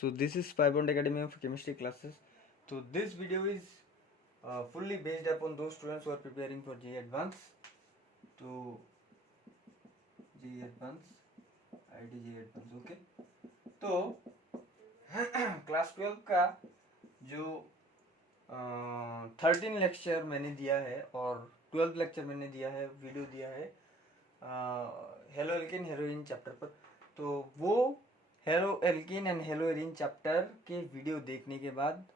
So this is Spybond Academy of Chemistry classes. So this video is fully based upon those students who are preparing for JEE Advance. तो JEE Advance, IIT JEE Advance, okay. तो class 12 का जो 13 lecture मैंने दिया है और 12 lecture मैंने दिया है, वीडियो दिया है हेलो एल्केन हेरोइन चैप्टर पर. तो वो halo alkane and hello arene chapter के वीडियो देखने के बाद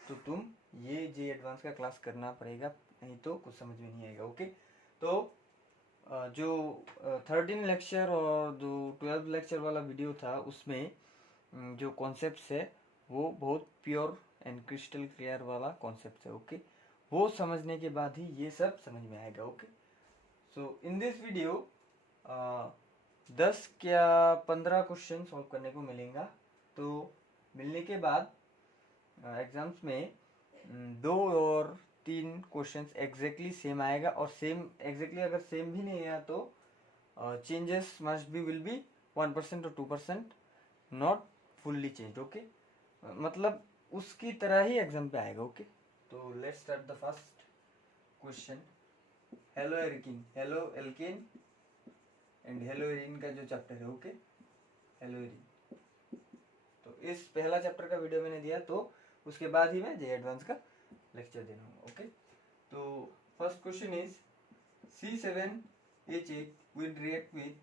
तो तुम ये जे एडवांस का क्लास करना पड़ेगा, नहीं तो कुछ समझ में नहीं आएगा. ओके. तो जो 13 लेक्चर और जो 12 लेक्चर वाला वीडियो था उसमें जो कॉन्सेप्ट्स है वो बहुत प्योर एंड क्रिस्टल क्लियर वाला कॉन्सेप्ट है. ओके. वो समझने के बाद ही ये सब समझ में आएगा. Okay. So in this video 10 या 15 क्वेश्चन सॉल्व करने को मिलेगा. तो मिलने के बाद एग्जाम्स में 2 और 3 क्वेश्चंस एग्जैक्टली सेम आएगा और सेम एग्जैक्टली अगर सेम भी नहीं आया तो changes must be will be 1% और 2%, नॉट फुल्ली चेंज. ओके. मतलब उसकी तरह ही एग्जाम पे आएगा. ओके. तो let's start the first question. Halo alkane, halo alkane and hello arene का जो चैप्टर है. ओके. Hello arene. तो इस पहला चैप्टर का वीडियो मैंने दिया, तो उसके बाद ही मैं जे एडवांस का लेक्चर देना हूँ. ओके. तो first question is C7H8 will react with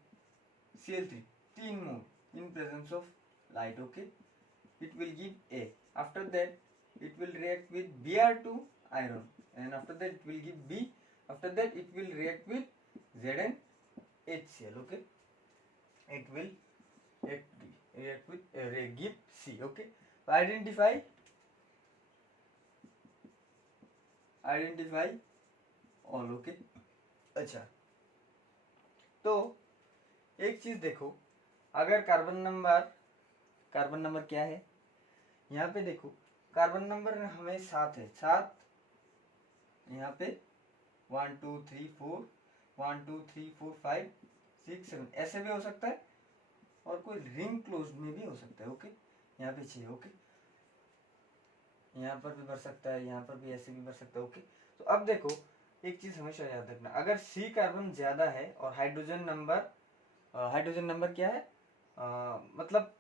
Cl3 3 mole in presence of light. Okay. It will give A. After that it will react with Br2 iron and after that it will give B. After that it will react with Zn HCl. Okay. It will react with give C. Okay. So identify all. Okay. अच्छा, तो एक चीज देखो, अगर carbon number क्या है यहाँ पे देखो, कार्बन नंबर हमें 7 है. 7 यहाँ पे 1 2 3 4 1 2 3 4 5 6 7 ऐसे भी हो सकता है और कोई रिंग क्लोज में भी हो सकता है. ओके. यहाँ पे 6. ओके. यहाँ पर भी भर सकता है, यहाँ पर भी ऐसे भी भर सकता है. ओके. तो अब देखो एक चीज हमेशा याद रखना, अगर C कार्बन ज्यादा है और हाइड्रोजन नंबर क्या है मतलब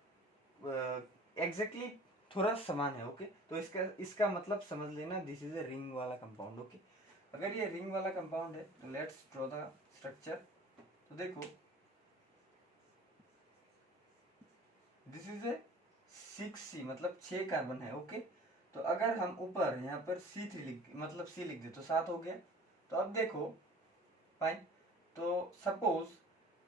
एग्जैक्टली थोड़ा समान है. ओके. तो इसका मतलब समझ लेना दिस इज ए रिंग वाला कंपाउंड. ओके. अगर ये रिंग वाला कंपाउंड है तो लेट्स ड्रॉ द स्ट्रक्चर. तो देखो दिस इज ए 6C मतलब 6 कार्बन है. ओके. तो अगर हम ऊपर यहाँ पर C3 C लिख दे तो 7 हो गया. तो अब देखो फाइन. तो सपोज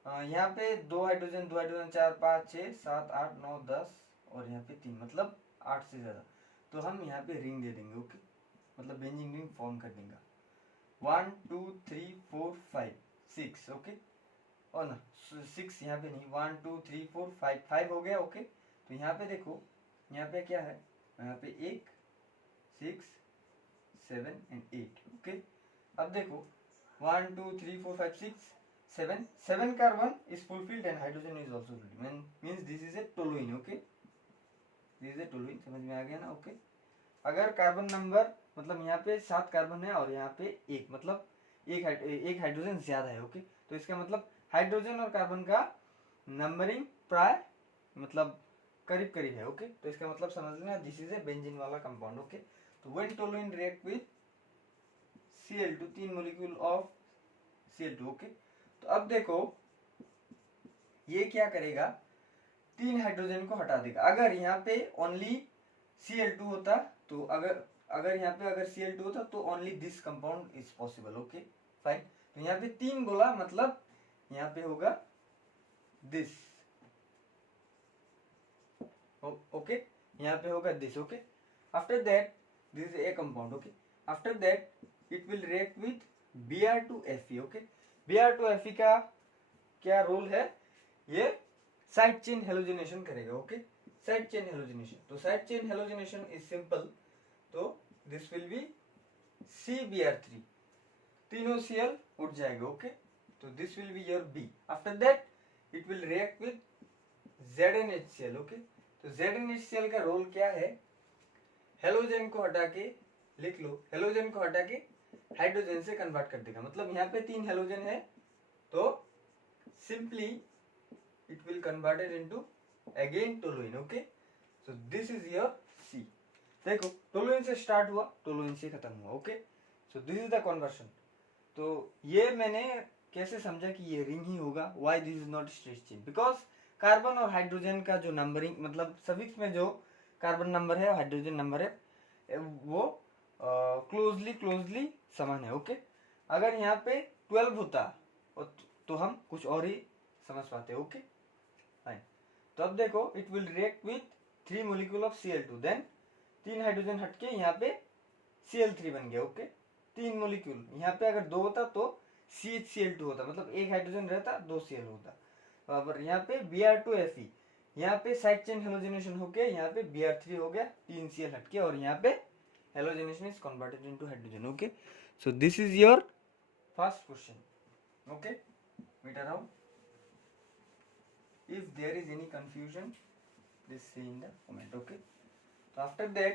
यहाँ पे 2 हाइड्रोजन 4 5 6 7 8 9 10 और यहाँ पे 3 मतलब 8 से ज्यादा, तो हम यहाँ पे रिंग दे देंगे. ओके. मतलब बेंजीन रिंग फॉर्म कर देंगे. 1 2 3 4 5 6. ओके. और ना 6 यहाँ पे नहीं, 1 2 3 4 5 हो गया. ओके. तो यहाँ पे देखो, यहाँ पे क्या है, यहाँ पे 1 6 7 एंड 8. ओके. अब देखो 1 2 3 4 5 6 7 carbon is fulfilled and hydrogen is also fulfilled. Means this is a toluene. Okay. This is a toluene. समझ में आ गया ना. ओके. अगर कार्बन नंबर मतलब यहाँ पे 7 कार्बन है और यहाँ पे 1 मतलब एक हाइड्रोजन ज्यादा है. ओके. तो इसका मतलब हाइड्रोजन और कार्बन का नंबरिंग प्राय मतलब करीब करीब है. ओके. तो इसका मतलब समझ लेना दिस इज ए बेंजीन वाला कंपाउंड. ओके. तो when toluene react with Cl2 3 molecule of Cl2. Okay. तो अब देखो ये क्या करेगा, 3 हाइड्रोजन को हटा देगा. अगर यहाँ पे ओनली Cl2 होता तो अगर यहाँ पे अगर Cl2 होता तो only this compound is possible. Okay. Fine. तो यहाँ पे 3 बोला मतलब यहाँ पे होगा दिस. ओके. यहाँ पे होगा this. Okay. After that this is A compound. Okay. After that it will react with Br2Fe. okay. Br2Fe का क्या रोल है, ये साइड चेन हेलोजिनेशन करेगा. ओके. Side chain halogenation. तो side chain halogenation is simple. तो this will be CBr3, तीनों Cl उठ जाएगा. ओके. तो this will be your B. After that it will react with ZnHCl. Okay. तो तो ZnHCl का रोल क्या है, हेलोजन को हटा के लिख लो, हेलोजन को हटा के हाइड्रोजन से कन्वर्ट कर देगा। मतलब यहाँ पे 3 हेलोजन है तो simply it will converted into again toluene. Okay, so this is your C। देखो टोलुइन से स्टार्ट हुआ, टोलुइन से खत्म हुआ। Okay, so this is the conversion. तो ये मैंने कैसे समझा कि ये रिंग ही होगा, why this is not straight chain, because carbon और हाइड्रोजन का जो नंबरिंग मतलब सफिक्स में जो कार्बन नंबर है हाइड्रोजन नंबर है वो क्लोजली समान है। ओके, अगर यहाँ पे 12 होता तो हम कुछ और ही समझ पाते। ओके फाइन, तो अब देखो it will react with 3 molecule of Cl2, then 3 hydrogen हटके यहाँ पे Cl3 बन गया। ओके, 3 मोलिक्यूल, यहाँ पे अगर 2 होता तो CHCl2 होता, मतलब एक हाइड्रोजन रहता 2 Cl होता। और यहाँ पे Br2Fe, यहाँ पे साइड चेन हेलोजनेशन हो गया, यहाँ पे Br3 हो गया, 3 Cl हटके, और यहाँ पे halogenation is converted into hydrogen. Okay, so this is your first question. Okay, matter how if there is any confusion please say in the comment. Okay, so after that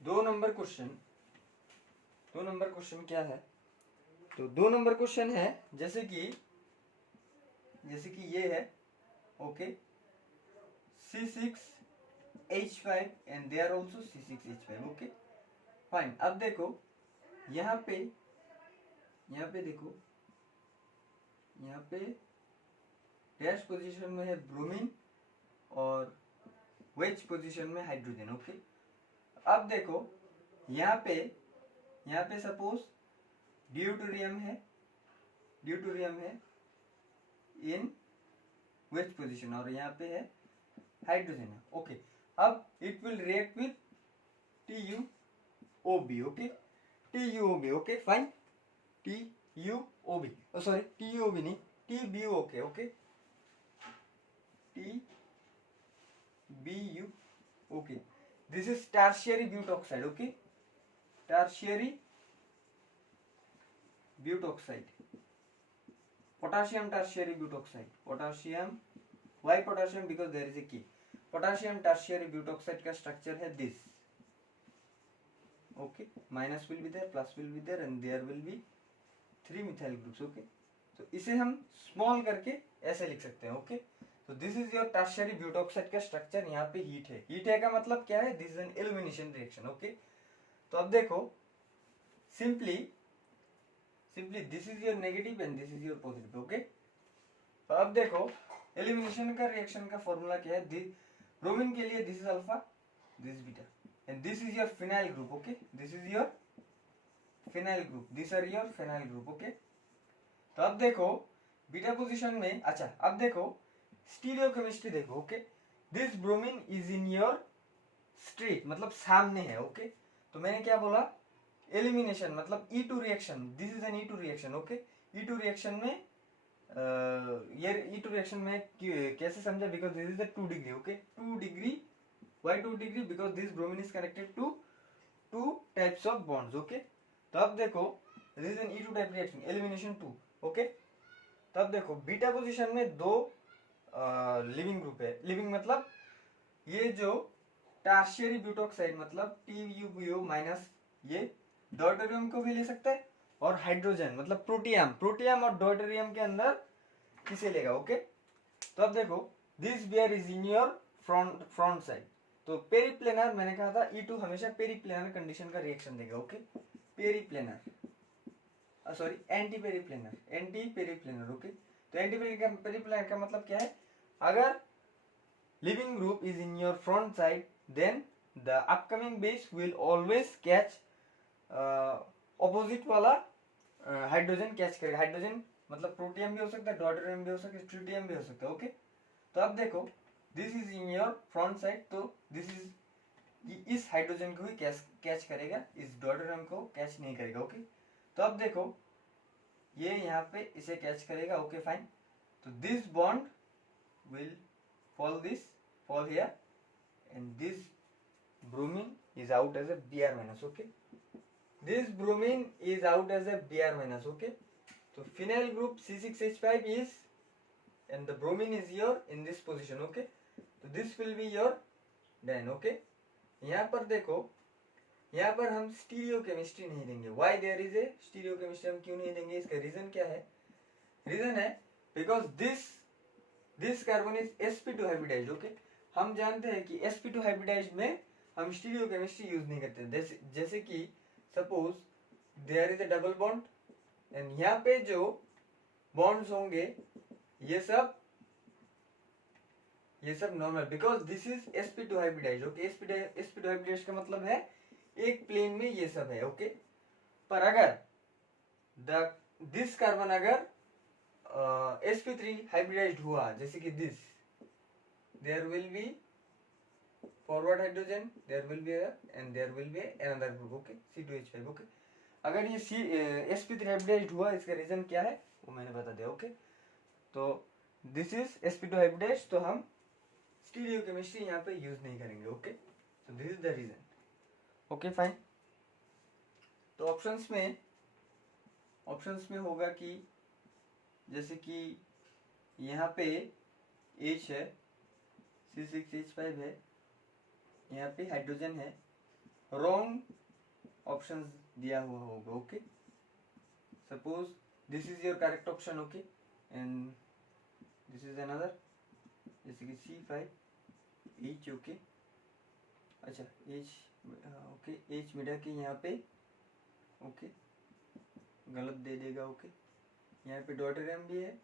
2 number question क्या है, तो 2 number question है जैसे कि ये है। Okay, C6H5 and they are also C6H5। Okay fine, अब देखो यहाँ पे देखो, यहाँ पे डैश पोजीशन में है ब्रोमीन और वेज पोजीशन में हाइड्रोजन। ओके, अब देखो यहाँ पे सपोज ड्यूटेरियम है इन वेज पोजीशन और यहाँ पे है हाइड्रोजन है। ओके, अब it will react with TuOB। Okay, TuOB। Okay fine, TuOB, sorry TuOB नहीं, TBU। Okay, TBU। Okay, this is tertiary butoxide. Okay, tertiary butoxide, potassium tertiary butoxide, potassium, why potassium, because there is a K. Potassium tertiary butoxide का structure है this. Okay, minus will be there, plus will be there and there will be 3 methyl groups. Okay, तो इसे हम small करके ऐसे लिख सकते हैं। ओके, तो this is your tertiary butoxide का स्ट्रक्चर। यहाँ पे हीट है का मतलब क्या है, this is N elimination reaction. Okay, तो अब देखो simply this is your negative and this is your positive. Okay, तो अब देखो एलिमिनेशन का रिएक्शन का फॉर्मूला क्या है, ब्रोमीन के लिए this is alpha, this beta, and this is your phenyl group. Okay, this is your phenyl group, this are your phenyl group. Okay, तो अब देखो बीटा पोजीशन में, अच्छा अब देखो स्टीरियोकेमिस्ट्री देखो। Okay, this bromine is in your straight, मतलब सामने है। ओके, तो मैंने क्या बोला, एलिमिनेशन मतलब E2 reaction, this is an E2 reaction. Okay, E2 reaction में ये E2 रिएक्शन में कैसे समझा, because this is a 2 degree. Okay, 2 degree, why 2 degree, because this bromine is connected to 2 types of bonds. Okay, तो अब देखो this is an E2 type reaction, elimination 2। Okay, तब देखो बीटा पोजीशन में 2 living group है, living मतलब ये जो टर्शियरी ब्यूटॉक्साइड मतलब TuBO माइनस, ये डॉयटेरियम को भी ले सकता है, और हाइड्रोजन मतलब प्रोटियम और डॉयटेरियम के अंदर किसे लेगा। ओके, तो अब देखो this bear is in your front side, तो पेरिप्लेनर, मैंने कहा था E2 हमेशा पेरिप्लेनर कंडीशन का रिएक्शन देगा। Okay, periplanar, sorry anti periplanar. Okay, तो एंटी पेरिप्लेनर का मतलब क्या है, अगर living group is in your front side then the upcoming base will always catch opposite वाला हाइड्रोजन कैच करेगा। हाइड्रोजन मतलब प्रोटियम भी हो सकता है, डॉयटेरियम भी हो सकता है, ट्रिटियम भी हो सकता है। ओके, तो अब देखो this is in your front side, तो दिस इज इस हाइड्रोजन को ही कैच करेगा, इस डॉयटेरियम को कैच नहीं करेगा। ओके, तो अब देखो ये यहाँ पे इसे कैच करेगा। ओके फाइन, तो this bond will fall here and this bromine is out as a Br minus. Okay, this bromine is out as a Br minus. Okay, so phenyl group C6H5 is and the bromine is your in this position. Okay, so this will be your den. Okay, यहाँ पर देखो, यहाँ पर हम stereo chemistry नहीं देंगे. Why there is a stereochemistry हम क्यों नहीं देंगे? इसका रीजन क्या है? रीजन है because this carbon is sp2 hybridized. Okay, हम जानते हैं कि sp2 हाइब्रिडाइज्ड में हम स्टीरियो केमिस्ट्री यूज नहीं करते. जैसे कि suppose there is a double bond and यहाँ पे जो बॉन्ड्स होंगे ये सब normal, because this is sp2 hybridized. Okay, sp2 hybridized का मतलब है एक प्लेन में ये सब है. ओके, पर अगर दिस कार्बन अगर sp3 हाइब्रिडाइज्ड हुआ, जैसे कि this, there will be forward hydrogen, there will be and there will be another group. Okay, C2H5. Okay, अगर ये sp3 हाइब्रिडाइज्ड हुआ, इसका रीजन क्या है वो मैंने बता दिया. ओके, तो दिस इज sp2 हाइब्रिडाइज्ड, तो हम स्टीरियो केमिस्ट्री यहाँ पे यूज नहीं करेंगे. Okay, so this is the reason. Okay fine. तो ऑप्शंस में होगा कि जैसे कि यहाँ पे H है, C6H5 है, यहाँ पे हाइड्रोजन है. रॉन्ग ऑप्शन दिया हुआ होगा. Okay, suppose this is your correct option. Okay, and this is another, जैसे कि C5H. ओके, अच्छा H, ओके, H मिटा के यहाँ पे ओके गलत दे देगा. ओके, यहाँ पे डॉटरियम भी है,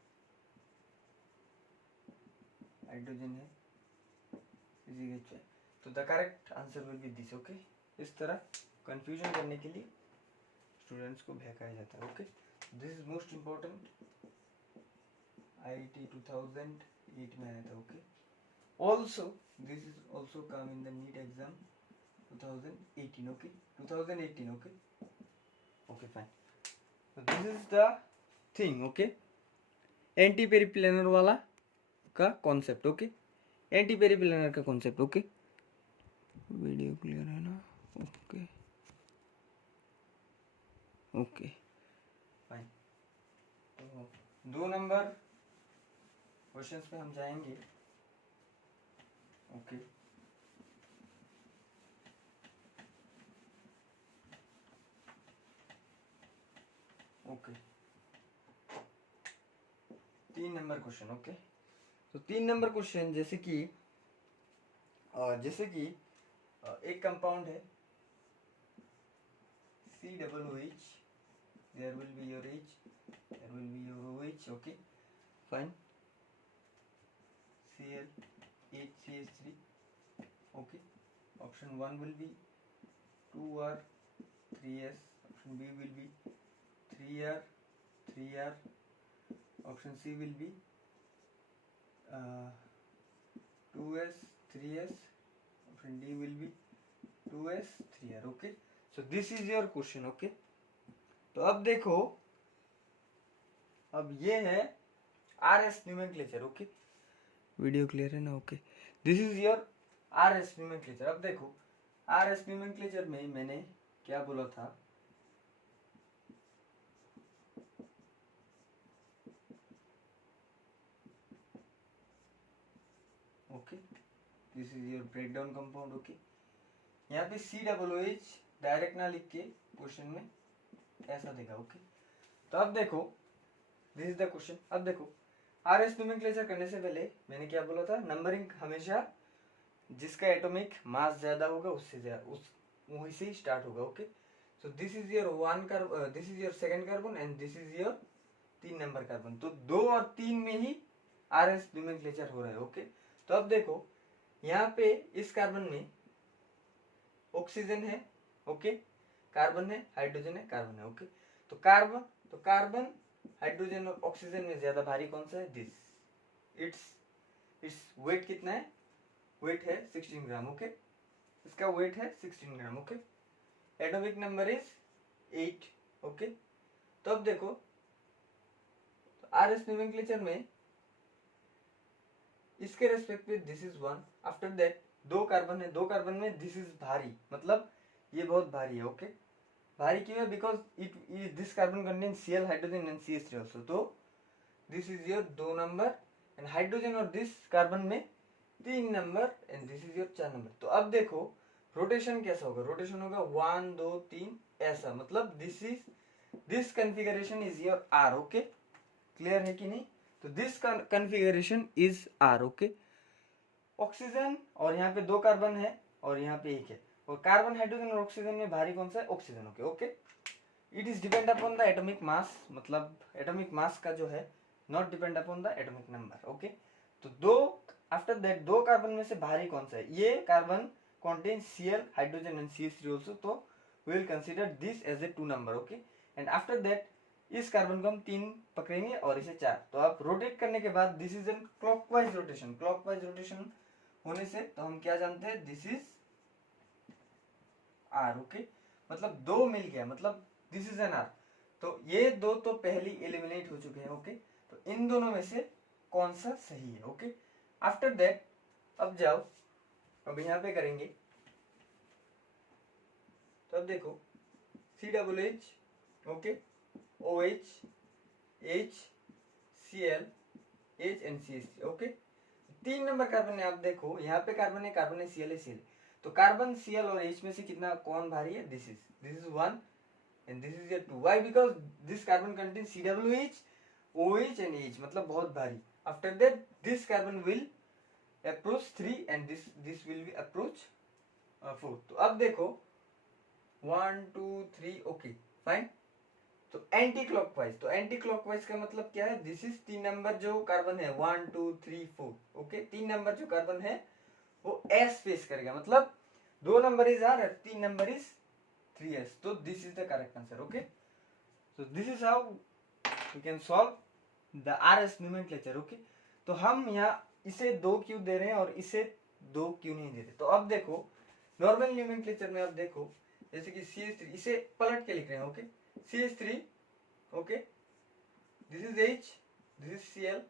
हाइड्रोजन है, CH5. तो the correct answer will be this. Okay, इस तरह कंफ्यूजन करने के लिए स्टूडेंट्स को बहकाया जाता है. Okay, this is most important, IIT 2008 में आया था. Okay, also this is also come in the NEET exam 2018. Okay, 2018. Okay, okay fine. so this is the thing. Okay, anti periplanar वाला का कॉन्सेप्ट. ओके, एंटी पेरिप्लेनर का concept. Okay, video clear है ना? Okay, okay fine. तो 2 number questions पे हम जाएंगे. Okay, okay, 3 number question. Okay, तो 3 नंबर क्वेश्चन जैसे कि एक कंपाउंड है COOH, there will be your H, there will be your OH. okay fine, Cl HCH3. okay, option 1 will be 2R 3S, option B will be 3R 3R, option C will be 2S 3S, option D will be 2S 3R. okay, so this is your question. okay, तो अब देखो, अब ये है RS nomenclature. Okay, video clear है ना? Okay, this is your RS nomenclature. अब देखो RS nomenclature में मैंने क्या बोला था, okay, this is your breakdown compound. Okay, यहाँ पे COOH डायरेक्ट ना लिख के क्वेश्चन में ऐसा देगा. ओके, तो अब देखो, दिस इज द क्वेश्चन. अब देखो, RS नोमेनक्लेचर करने से पहले मैंने क्या बोला था, नंबरिंग हमेशा जिसका एटॉमिक मास ज्यादा होगा उससे ज्यादा वहीं से ही स्टार्ट होगा. Okay, so this is your 1 carbon, this is your second carbon and this is your 3 number carbon. तो 2 और 3 में ही RS नोमेनक्लेचर हो रहा है. ओके, तो अब देखो यहाँ पे इस कार्बन में ऑक्सीजन है, ओके, कार्बन है, हाइड्रोजन है, कार्बन है. ओके, तो कार्बन हाइड्रोजन और ऑक्सीजन में ज्यादा भारी कौन सा है? दिस. इट्स वेट कितना है? वेट है 16 ग्राम. ओके, इसका वेट है 16 ग्राम. Okay, atomic number is 8. Okay, तो अब देखो, RS नोमेनक्लेचर में इसके रेस्पेक्ट में this is 1. After that 2 carbon है, 2 कार्बन में दिस इज भारी, मतलब ये बहुत भारी है. ओके, भारी क्यों है? Because this carbon contain Cl hydrogen and CH3 also. तो this is your 2 number and hydrogen और दिस कार्बन में 3 number and this is your 4 number. तो अब देखो रोटेशन कैसा होगा, रोटेशन होगा 1 2 3 ऐसा, मतलब this configuration is your R. Okay, clear है कि नहीं? तो this configuration is R. Okay, oxygen और यहाँ पे 2 कार्बन है और यहाँ पे 1 है, और कार्बन हाइड्रोजन और ऑक्सीजन में भारी कौन सा है? Oxygen. Okay okay, it is depend upon the atomic mass, मतलब एटॉमिक मास का जो है not depend upon the atomic number. Okay, तो दो आफ्टर दैट 2 कार्बन में से भारी कौन सा है? ये carbon contains Cl, hydrogen and CH3 also, तो we will consider this as a 2 number। Okay, and after that इस कार्बन को हम 3 पकड़ेंगे और इसे 4। तो आप रोटेट करने के बाद this is N clockwise rotation, clockwise rotation होने से तो हम क्या जानते हैं? This is R. ओके, मतलब 2 मिल गया, मतलब दिस इज एन आर। तो ये 2 तो पहली एलिमिनेट हो चुके हैं। ओके, तो इन दोनों में से कौन सा सही है? ओके, आफ्टर दैट अब जाओ, अब यहाँ पे करेंगे। तो अब देखो COOH, okay, OH, H, Cl, H and CH3। Okay, 3 number carbon है। आप देखो यहाँ पे कार्बन है, कार्बन है, Cl है, Cl। तो कार्बन, Cl और H में से कितना कौन भारी है? This is 1 and this is 2। Why? Because this carbon contain COOH, OH and H, मतलब बहुत भारी। After that this carbon will approach 3 and this will B approach 4। तो अब देखो 1 2 3, ओके फाइन। तो एंटी क्लॉकवाइज, तो एंटी क्लॉकवाइज का मतलब क्या है? दिस इज 3 नंबर जो कार्बन है 1 2 3 4। ओके, 3 नंबर जो कार्बन है वो एस फेस करेगा, मतलब 2 number is R, 3 number is 3s। तो this is the correct answer. Okay, so this is how we can solve the RS nomenclature। Okay, तो हम यहाँ इसे 2 क्यों दे रहे हैं और इसे 2 क्यों नहीं दे रहे? तो अब देखो नॉर्मल नोमेनक्लेचर में आप देखो, जैसे कि CH3, इसे पलट के लिख रहे हैं। Okay, CH3, okay, this is H, this is Cl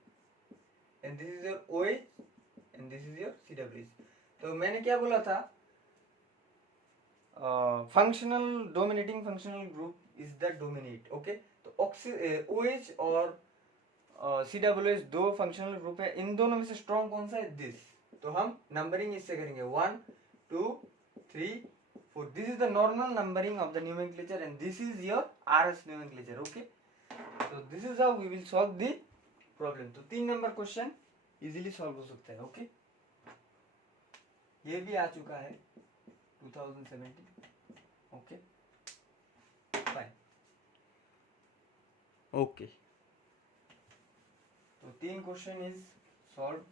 and this is your OH and this is your COOH। तो मैंने क्या बोला था? Functional dominating functional group is the dominate. Okay, तो OH और COOH 2 फंक्शनल ग्रुप है, इन दोनों में से स्ट्रॉन्ग कौन सा है? दिस। तो हम नंबरिंग इससे करेंगे 1 2 3 4। This is the normal numbering of the nomenclature and this is your RS nomenclature. Okay, तो this is how we will solve the problem. तो 3 नंबर क्वेश्चन इजीली सॉल्व हो सकता है। ओके, ये भी आ चुका है 2017। Okay fine. ओके, तो 3 question is solve.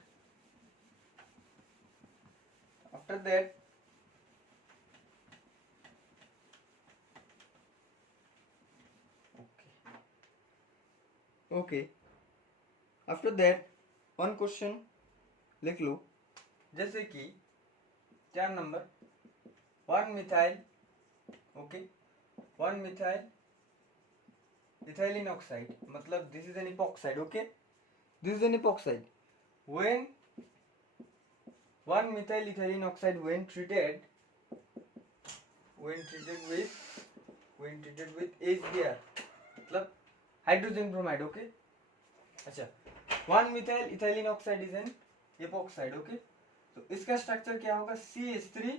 After that okay, after that 1 question लिख लो, जैसे कि 4 number 1 methyl, okay, 1 methyl ethylene oxide, मतलब this is an epoxide. Okay, this is an epoxide. When 1 methyl ethylene oxide when treated with HBr, मतलब hydrogen bromide. Okay, अच्छा, 1 methyl ethylene oxide is an epoxide. Okay, तो इसका structure क्या होगा? CH3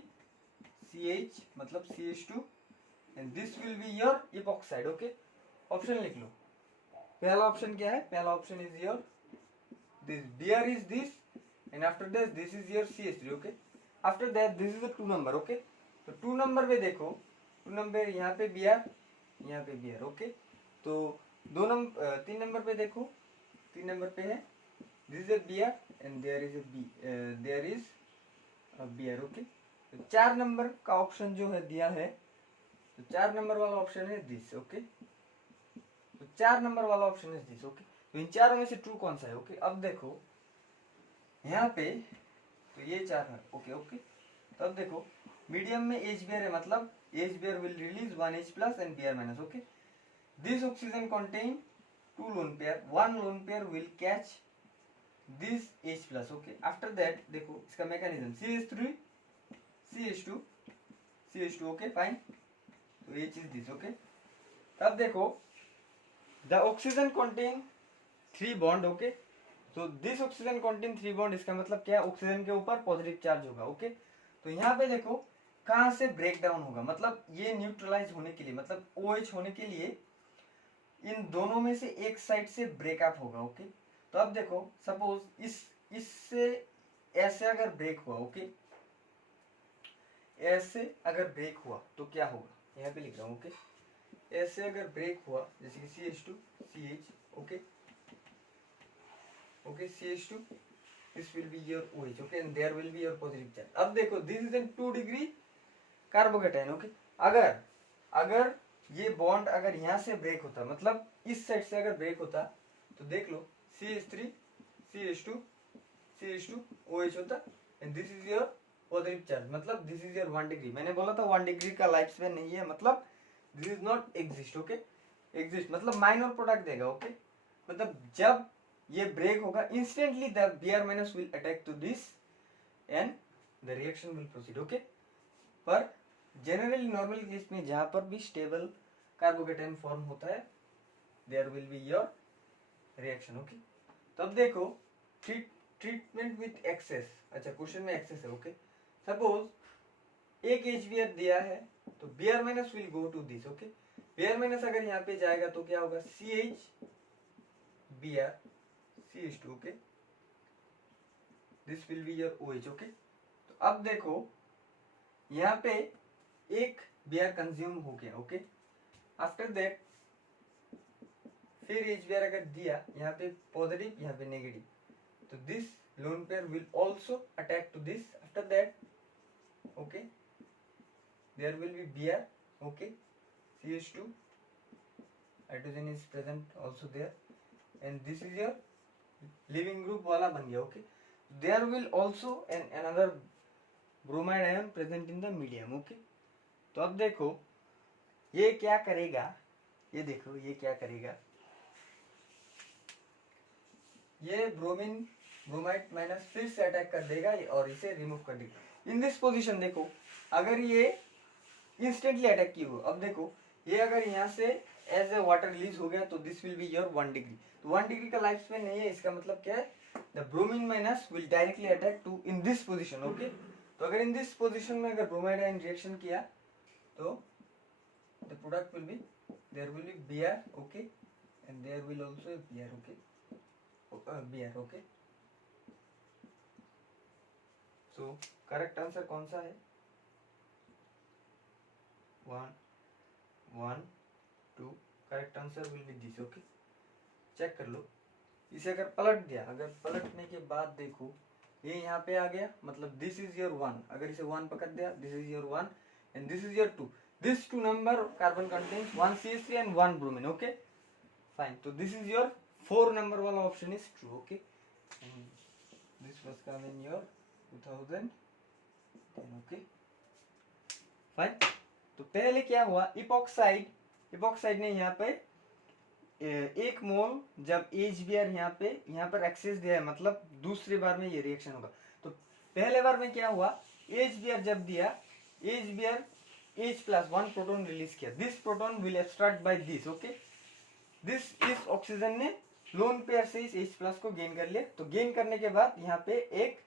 CH, मतलब CH2 and this will be your epoxide. Okay, option लिख लो। पहला option क्या है? पहला option is your this, Br is this and after this is your CH3। Okay, after that this is the 2 number. Okay, तो 2 number पे देखो, 2 number यहाँ पे Br, यहाँ पे Br। ओके, तो 3 नंबर पे देखो, 3 नंबर पे है this is Br and there is Br। Okay, तो 4 नंबर का ऑप्शन जो है दिया है, तो 4 नंबर वाला ऑप्शन है दिस। ओके, तो 4 नंबर वाला ऑप्शन है दिस। ओके, तो इन चारों में से ट्रू कौन सा है? ओके, अब देखो यहाँ पे, तो ये 4 है। ओके ओके, तो अब देखो मीडियम में HBr है, मतलब HBr will release 1H plus and Br minus. Okay, this oxygen contain 2 lone pair, 1 loan pair will catch this H plus. Okay, after that देखो इसका mechanism CH3 CH2 CH2। Okay fine, तो H is this. Okay, अब देखो the oxygen contain 3 bond. Okay, तो this oxygen contain 3 bond, इसका मतलब क्या है, ऑक्सीजन के ऊपर पॉजिटिव चार्ज होगा। ओके, तो यहाँ पे देखो कहाँ से ब्रेक डाउन होगा, मतलब ये न्यूट्रलाइज होने के लिए, मतलब OH होने के लिए इन दोनों में से एक साइड से ब्रेकअप होगा। ओके, तो अब देखो सपोज इससे ऐसे अगर ब्रेक हुआ, ओके, ऐसे अगर ब्रेक हुआ तो क्या होगा, यहाँ पे लिख रहा हूँ। ओके, ऐसे अगर ब्रेक हुआ जैसे कि CH2 CH, okay okay, CH2, this will be your OH, okay, and there will be your positive charge. अब देखो this is in 2 degree carbocation. Okay, अगर ये बॉन्ड अगर यहाँ से ब्रेक होता, मतलब इस साइड से अगर ब्रेक होता, तो देख लो CH3 CH2 CH2 OH होता, and this is your positive charge, मतलब दिस इज योर 1 डिग्री। मैंने बोला था 1 डिग्री का लाइफ स्पैन नहीं है, मतलब this is not exist. Okay, exist मतलब माइनर प्रोडक्ट देगा। ओके, मतलब जब ये ब्रेक होगा instantly the Br- will attack to this and the reaction will proceed। Okay, पर जनरली नॉर्मल केस में जहां पर भी स्टेबल कार्बोकेटाइन फॉर्म होता है there will be your reaction. Okay, तो अब देखो ट्रीटमेंट विथ एक्सेस, अच्छा क्वेश्चन में एक्सेस है। ओके, सपोज एक HBr दिया है तो Br- will go to this। Okay, Br- अगर यहाँ पे जाएगा तो क्या होगा, CH Br CH2, okay, this will be your OH। Okay, तो अब देखो यहाँ पे एक Br कंज्यूम हो गया। ओके, आफ्टर दैट फिर HBr अगर दिया, यहाँ पे पॉजिटिव यहाँ पे नेगेटिव, तो this lone pair will also attack to this. After that okay there will be Br, okay, CH2 hydrogen is present also there, and this is your leaving group वाला बन गया। Okay, there will also an another bromide ion present in the medium. Okay, तो अब देखो ये क्या करेगा, ये देखो ये क्या करेगा, ये ब्रोमाइड माइनस फिर से अटैक कर देगा और इसे रिमूव कर देगा। इन दिस पोजीशन देखो अगर ये इंस्टेंटली अटैक की हो, अब देखो ये अगर यहाँ से एज ए वाटर रिलीज हो गया तो this will be your 1 degree. तो 1 डिग्री का लाइफ स्पैन नहीं है, इसका मतलब क्या है, the bromine minus will directly attack to in this position. Okay, तो अगर इन दिस पोजीशन में अगर ब्रोमाइड आयन रिएक्शन किया तो the product will be, there will be Br, okay, and there will also Br, okay, Br, okay. So correct answer कौन सा है, 1 2, correct answer will be this. Okay, check कर लो। इसे अगर पलट दिया, अगर पलटने के बाद देखो ये यहाँ पे आ गया, मतलब दिस इज योर 1, अगर इसे 1 पकड़ दिया, this is your 1 and this is your 2, this 2 number carbon contains 1 CH3 and 1 bromine. Okay, fine, तो दिस इज योर 4 नंबर वाला option is true. Okay, this was come in your 2010। Okay, fine, तो पहले क्या हुआ, epoxide ने यहाँ पे एक मोल जब HBr यहाँ पर एक्सेस दिया है, मतलब दूसरी बार में ये रिएक्शन होगा। तो पहले बार में क्या हुआ, HBr जब दिया, HBr H+1 प्रोटॉन रिलीज किया, this proton will extract by this. Okay, this इस ऑक्सीजन ने लोन पेयर से इस H+ को गेन कर लिया। तो गेन करने के बाद यहाँ पे एक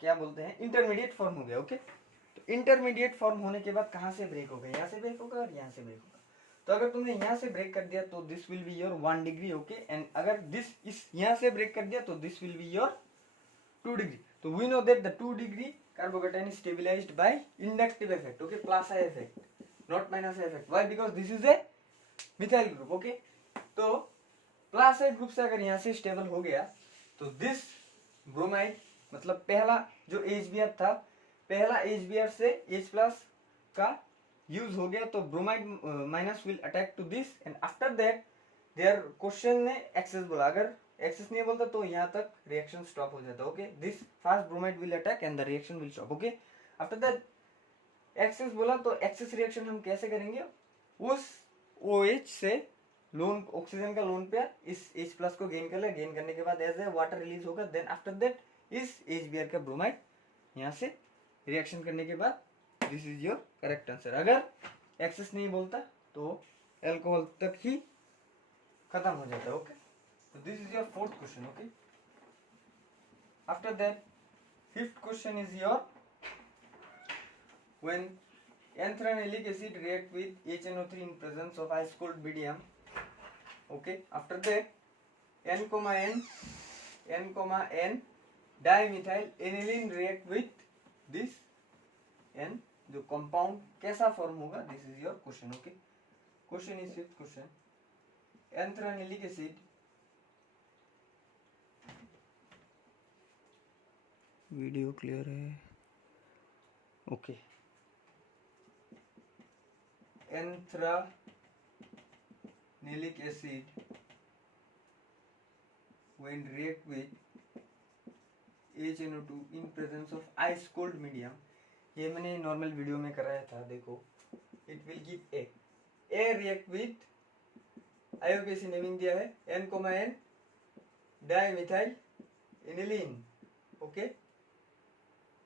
क्या बोलते हैं, इंटरमीडिएट फॉर्म हो गया। ओके, तो इंटरमीडिएट फॉर्म होने के बाद कहाँ से ब्रेक होगा, यहाँ से ब्रेक होगा और यहाँ से ब्रेक होगा। तो अगर तुमने यहाँ से ब्रेक कर दिया तो this will be your 1 degree. Okay, and अगर दिस इस यहाँ से ब्रेक कर दिया तो this will be your 2 degree. तो we know that the 2 degree carbocation is stabilized by inductive effect. Okay, plus I effect, not minus I effect. Why, because this is a methyl group. Okay, तो plus I group से अगर यहाँ से stable हो गया तो this bromide, मतलब पहला जो HBr था, पहला HBr से H+ का यूज हो गया, तो bromide minus will attack to this and after that there question ने एक्सेस बोला, अगर एक्सेस नहीं बोलता तो यहाँ तक रिएक्शन स्टॉप हो जाता। Okay, this fast bromide will attack and the reaction will stop. Okay, after that excess बोला तो एक्सेस रिएक्शन हम कैसे करेंगे, उस OH से लोन ऑक्सीजन का लोन पेयर इस H+ को गेन कर ले, गेन करने के बाद एज ए वाटर रिलीज होगा, देन आफ्टर दैट इस HBr का ब्रोमाइड यहाँ से रिएक्शन करने के बाद this is your correct answer. अगर एक्सेस नहीं बोलता तो अल्कोहल तक ही खत्म हो जाता है। Okay, So this is your fourth question. Okay. After that, fifth question is your when anthranilic acid react with HNO3 in presence of ice cold medium. Okay. After that, N, N dimethyl aniline react with this N, जो compound कैसा form होगा, this is your question. Okay. Question is fifth question. Anthranilic acid video clear है? Okay. Anthranilic acid when react with HNO2 in presence of ice cold medium, ये मैंने normal video में कराया था. देखो, it will give A react with IUPAC naming दिया है N, N dimethyl aniline. Okay.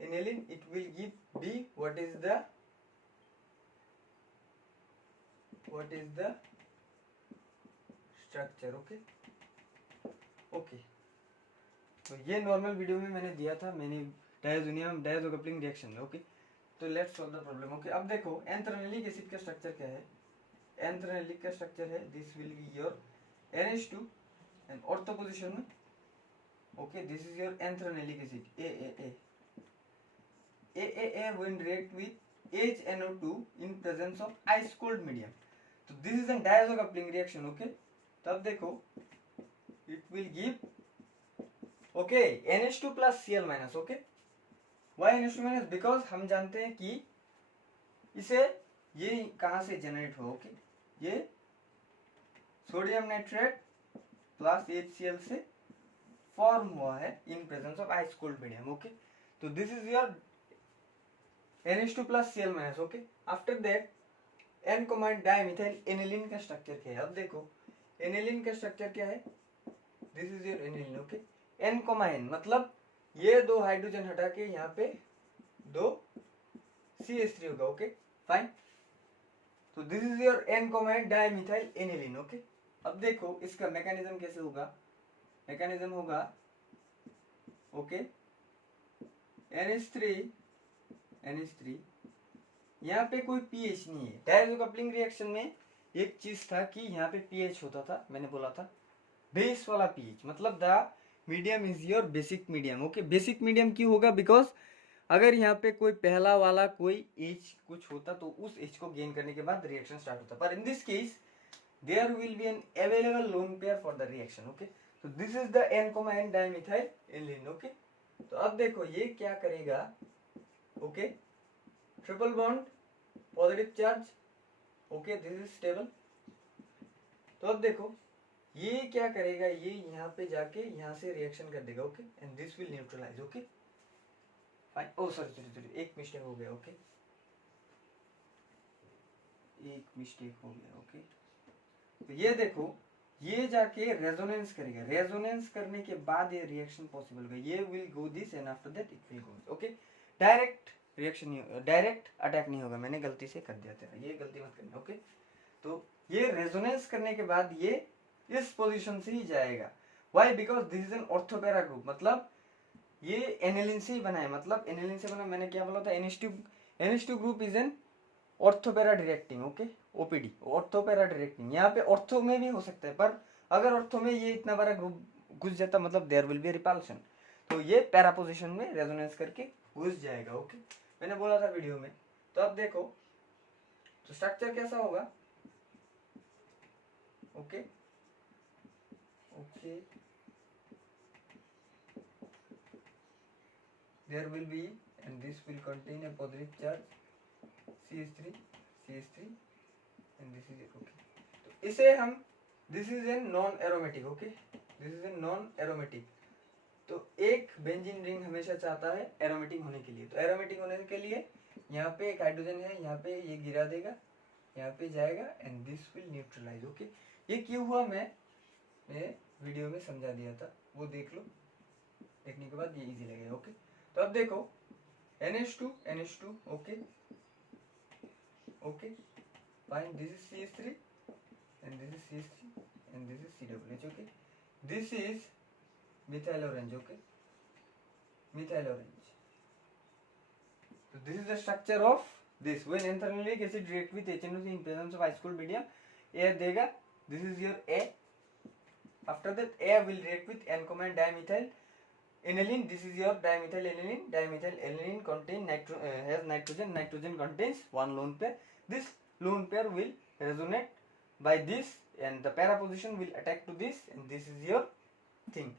Aniline, it will give B. What is the structure? Okay. Okay. तो ये नॉर्मल वीडियो में मैंने दिया था, मैंने diazonium diazo coupling reaction. Okay. तो let's solve the problem. Okay. अब देखो एंथ्रेनिलिक एसिड का स्ट्रक्चर क्या है. एंथ्रेनिलिक का स्ट्रक्चर है this will be your NH2 and ortho position में. Okay. This is your anthranilic acid AAA when react with HNO2 in presence of ice cold medium. तो this is a diazo coupling reaction. Okay. तब देखो it will give okay NH2 plus Cl minus. Okay. Why NH2 minus? Because हम जानते हैं कि इसे ये कहाँ से जनरेट हुआ. ओके. ये सोडियम नाइट्रेट प्लस HCl से फॉर्म हुआ है in presence of ice cold medium. Okay. तो this is your NH2 plus Cl minus. Okay. After that N dimethyl aniline का स्ट्रक्चर क्या है. अब देखो एनिलीन का स्ट्रक्चर क्या है. This is your aniline. Okay. N, मतलब ये दो हाइड्रोजन हटा के यहाँ पे दो CH3 होगा. ओके. फाइन. तो this is your N, dimethyl aniline. Okay. अब देखो इसका मैकेनिज्म कैसे होगा. मैकेनिज्म होगा ओके NH3 यहाँ पे कोई pH नहीं है. डायजो कपलिंग रिएक्शन में एक चीज था कि यहाँ पे pH होता था, मैंने बोला था बेस वाला pH, मतलब the medium is your basic medium. Okay. Basic medium क्यों होगा? बिकॉज अगर यहाँ पे कोई पहला वाला कोई H कुछ होता तो उस H को गेन करने के बाद रिएक्शन स्टार्ट होता. पर in this case there will be an available lone pair for the reaction. Okay. तो this is the N, dimethyl aniline. Okay. तो अब देखो ये क्या करेगा. Okay. Triple bond positive charge. Okay. This is stable. तो अब देखो ये क्या करेगा, ये यहाँ पे जाके यहाँ से रिएक्शन कर देगा. Okay. And this will neutralize. Okay. Fine. Oh sorry एक मिस्टेक हो गया. ओके. एक मिस्टेक हो गया. ओके. तो ये देखो ये जाके रेजोनेंस करेगा. रेजोनेंस करने के बाद ये रिएक्शन पॉसिबल होगा. ये will go this and after that it will go. Okay. Direct reaction नहीं, डायरेक्ट अटैक नहीं होगा. मैंने गलती से कर दिया था, ये गलती मत करना. ओके. तो ये रेजोनेंस करने के बाद ये इस पोजीशन से ही जाएगा. Why? Because this is N ortho para group, मतलब ये एनिलीन से ही बना है. मतलब एनिलीन से बना, मैंने क्या बोला था, NH2 group is an ortho para directing. Okay. OPD ortho para directing. यहाँ पे ऑर्थो में भी हो सकता है, पर अगर ऑर्थो में ये इतना बड़ा ग्रुप घुस जाता मतलब देयर विल बी रिपल्शन. तो ये पैरा पोजीशन में रेजोनेंस करके घुस जाएगा. ओके. मैंने बोला था वीडियो में. तो अब देखो तो स्ट्रक्चर कैसा होगा. Okay. Okay. there will be and this will contain a positive charge CH3 and this is it. Okay. तो इसे हम this is a non aromatic. Okay. this is a non aromatic. तो एक बेंजीन रिंग हमेशा चाहता है aromatic होने के लिए. तो एरोमेटिक होने के लिए यहाँ पे एक हाइड्रोजन है, यहाँ पे ये गिरा देगा, यहाँ पे जाएगा and this will neutralize. Okay. ये क्यों हुआ मैं वीडियो में समझा दिया था, वो देख लो. देखने के बाद ये इजी लगेगा. ओके. तो अब देखो NH2 okay. Okay. Fine. This is CH3 and this is CH3 and this is COOH. Okay. This is methyl orange, okay, methyl orange. तो this is the structure of this when anthranilic acid react with HNO3 in presence of isotope medium, A देगा, this is your A. After that A will react with n dimethyl aniline, this is your dimethyl aniline. Dimethyl aniline contain has nitrogen, nitrogen contains one lone pair. This lone pair will resonate by this and the para position will attack to this and this is your thing.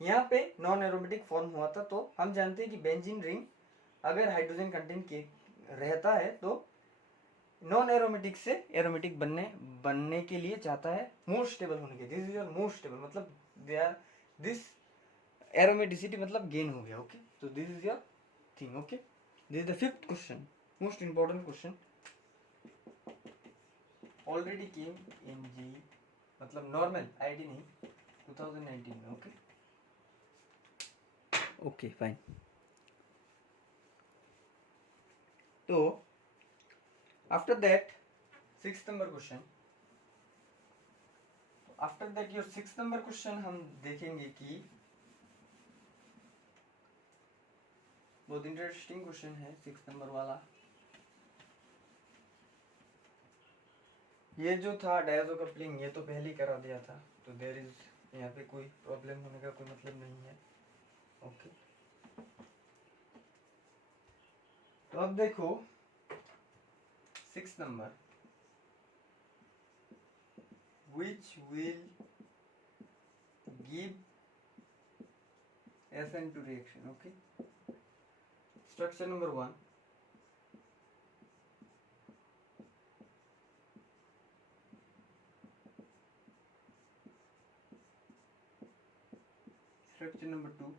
यहाँ पे non aromatic form हुआ था, तो हम जानते हैं कि benzene ring अगर हाइड्रोजन कंटेंट के रहता है तो नॉन एरोमेटिक से एरोमेटिक बनने के लिए चाहता है मोर स्टेबल होने के। This is your more stable, मतलब दे आर दिस एरोमेटिसिटी मतलब गेन हो गया, ओके। तो this is your thing, okay. This is the fifth question, most important question, already came in JEE, मतलब नॉर्मल आईडी नहीं, 2019 में, ओके। Okay fine. तो after that 6th number question, after that your 6th number question हम देखेंगे कि बहुत interesting question है 6th number वाला। ये जो था डायज़ो कपलिंग, ये तो पहले ही करा दिया था, तो देयर इज यहाँ पे कोई प्रॉब्लम होने का कोई मतलब नहीं है, ओके। तो अब देखो 6th number, which will give SN2 reaction, okay. Structure number 1, structure number 2,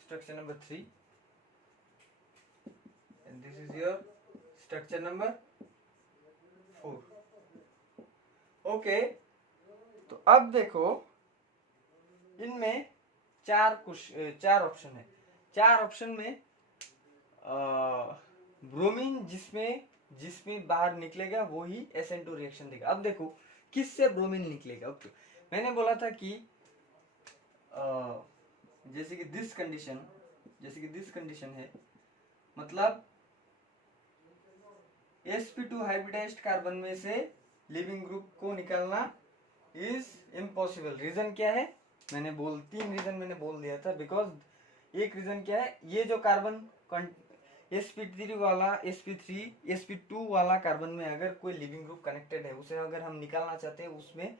structure number 3, and this is your structure number 4, okay। तो अब देखो इनमें चार ऑप्शन है, चार ऑप्शन में ब्रोमीन जिसमें बाहर निकलेगा वो ही SN2 रिएक्शन देगा। अब देखो किससे ब्रोमीन निकलेगा, ओके। मैंने बोला था कि जैसे कि दिस कंडीशन है, मतलब sp2 हाइब्रिडाइज्ड कार्बन में से लिविंग ग्रुप को निकालना इज इम्पॉसिबल। रीजन क्या है, तीन रीजन मैंने बोल दिया था। बिकॉज एक रीजन क्या है, ये जो कार्बन sp3 वाला sp2 वाला कार्बन में अगर कोई लिविंग ग्रुप कनेक्टेड है, उसे अगर हम निकालना चाहते हैं, उसमें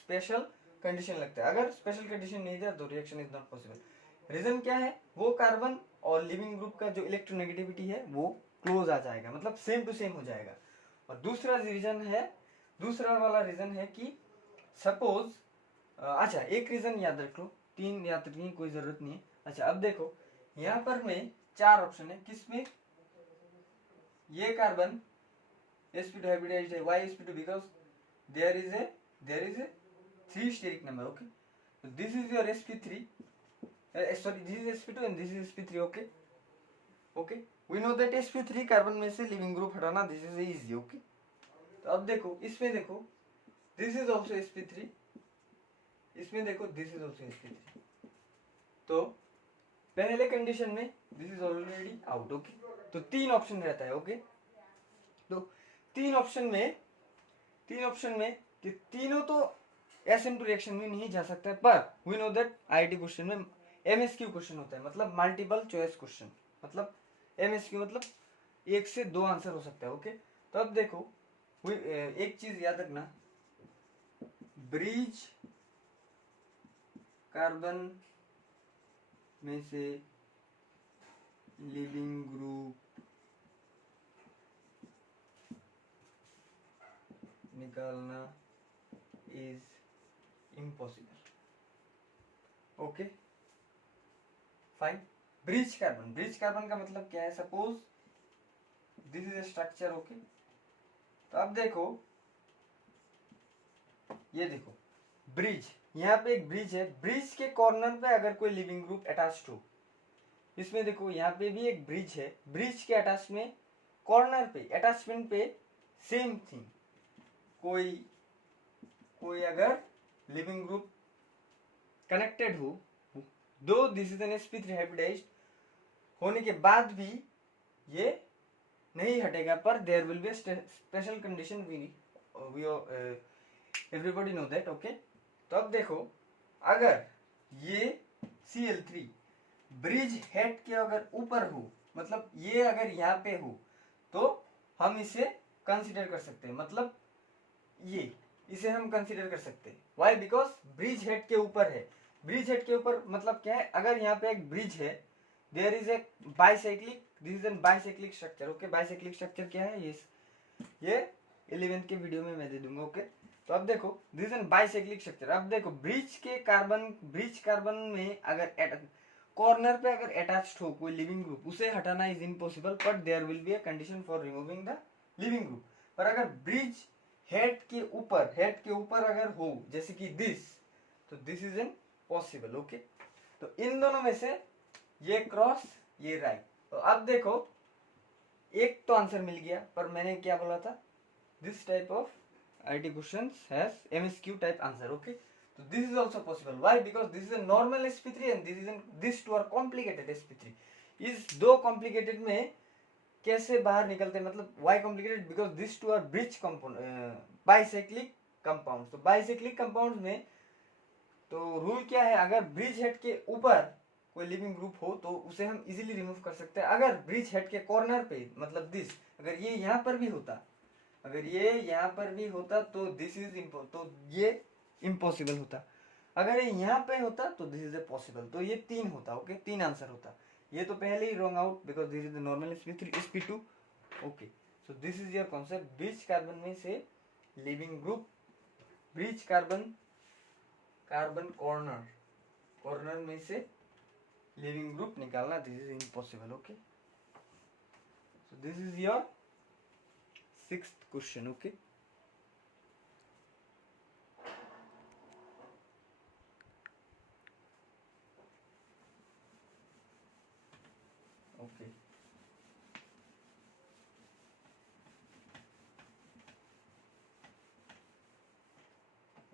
स्पेशल कंडीशन लगता है। अगर स्पेशल कंडीशन नहीं दिया तो reaction is not possible. Reason क्या है, वो कार्बन और लिविंग ग्रुप का जो इलेक्ट्रोनेगेटिविटी है वो क्लोज आ जाएगा, मतलब सेम टू सेम हो जाएगा। और दूसरा वाला रीजन है कि सपोज, अच्छा एक रीजन याद रख लो, तीन याद रखने की कोई जरूरत नहीं है। अच्छा अब देखो यहाँ पर में चार ऑप्शन है, किसमें ये कार्बन sp2 हाइब्रिडाइज्ड है, why sp2 because there is a 3 steric number, okay। so this is your sp3, sorry this is sp2 and this is sp3, okay we know that sp3 carbon में से leaving group हटाना this is easy, okay. तो अब देखो इसमें देखो this is also sp3, इसमें देखो दिस इज ऑल्सो sp3, तो पहले कंडीशन में this is already out, okay. तो तीन ऑप्शन रहता है, ओके। तो तीन ऑप्शन में कि तीनों तो SN2 रिएक्शन में नहीं जा सकता है, पर we know that IIT question में MSQ क्वेश्चन होता है, मतलब मल्टीपल चॉइस क्वेश्चन, मतलब MSQ मतलब एक से दो आंसर हो सकता है, ओके। तो अब देखो एक चीज याद रखना, ब्रिज कार्बन में से लिविंग ग्रुप निकालना is impossible, okay fine. Bridge carbon का मतलब क्या है, suppose this is A structure, okay. तो अब देखो ये देखो ब्रिज, यहाँ पे एक ब्रिज है, ब्रिज के कॉर्नर पे अगर कोई लिविंग ग्रुप अटैच्ड हो, इसमें देखो यहाँ पे भी एक ब्रिज है, ब्रिज के अटैचमेंट कॉर्नर पे अटैचमेंट पे सेम थिंग, कोई अगर लिविंग ग्रुप कनेक्टेड हो, दो this is N sp3 hybridised होने के बाद भी ये नहीं हटेगा, पर there will be special condition, we everybody know that, okay. तो अब देखो, अगर ये Cl3 ब्रिज हेड के अगर ऊपर हो, मतलब ये अगर यहाँ पे हो, तो हम इसे कंसीडर कर सकते हैं, मतलब ये इसे हम कंसीडर कर सकते हैं। वाई? बिकॉज ब्रिज हेड के ऊपर है। ब्रिज हेड के ऊपर मतलब क्या है, अगर यहाँ पे एक ब्रिज है, there is a bicyclic, this is an bicyclic structure, okay. Bicyclic structure क्या है, ये 11th के वीडियो में मैं दे दूंगा, ओके। तो अब देखो, this is an bicyclic structure. अब देखो, ब्रिज कार्बन में अगर कॉर्नर पे अगर अटैच्ड हो कोई लिविंग ग्रुप, उसे हटाना is impossible, but there will be a condition for removing the living group. पर अगर ब्रिज हेड के ऊपर अगर हो, जैसे कि दिस, तो this is N possible, okay. तो इन दोनों में से ये क्रॉस, ये राइट। तो अब देखो, एक तो आंसर मिल गया, पर मैंने क्या बोला था, this type of IIT questions has MSQ type answer, okay. So this is also possible. Why? Because this is a normal sp3 and these two are complicated sp3. इस दो complicated में कैसे बाहर निकलते हैं, मतलब why complicated? Because these two are bridge compound, bicyclic compounds. तो bicyclic compounds में तो रूल क्या है, अगर ब्रिज हेड के ऊपर कोई लिविंग ग्रुप हो तो उसे हम इजीली रिमूव कर सकते हैं। अगर ब्रिज हेड के कॉर्नर पे, मतलब दिस, अगर ये यहाँ पर भी होता, अगर ये यहाँ पर भी होता, तो दिस इज तो ये इम्पॉसिबल होता। अगर ये यहाँ पे होता तो दिस इज ए पॉसिबल। तो ये 3 होता, ओके, 3 आंसर होता। ये तो पहले ही wrong out, because this is the normal sp2, okay. So this is your concept. Bridge carbon में से leaving group, bridge carbon corner में से लिविंग ग्रुप निकालना, this is impossible, okay. So this is your 6th question, okay. Okay.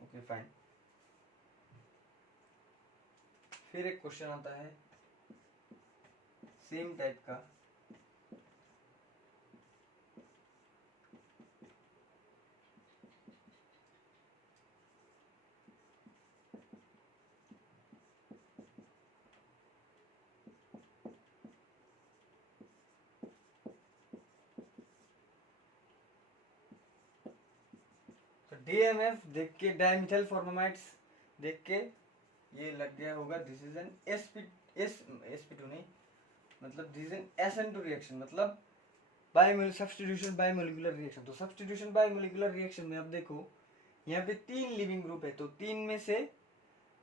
Okay, fine. फिर एक question आता है same type का, DMF देख के, डायमिथाइल फॉर्मामाइड्स देख के ये लग गया होगा, दिस इज एन sp2 नहीं, मतलब this is N SN2 reaction, मतलब सब्स्टिट्यूशन बायोमोलिकुलर रिएक्शन। तो सब्स्टिट्यूशन बायोमोलिकुलर रिएक्शन में अब देखो, यहाँ पे 3 लिविंग ग्रुप है, तो 3 में से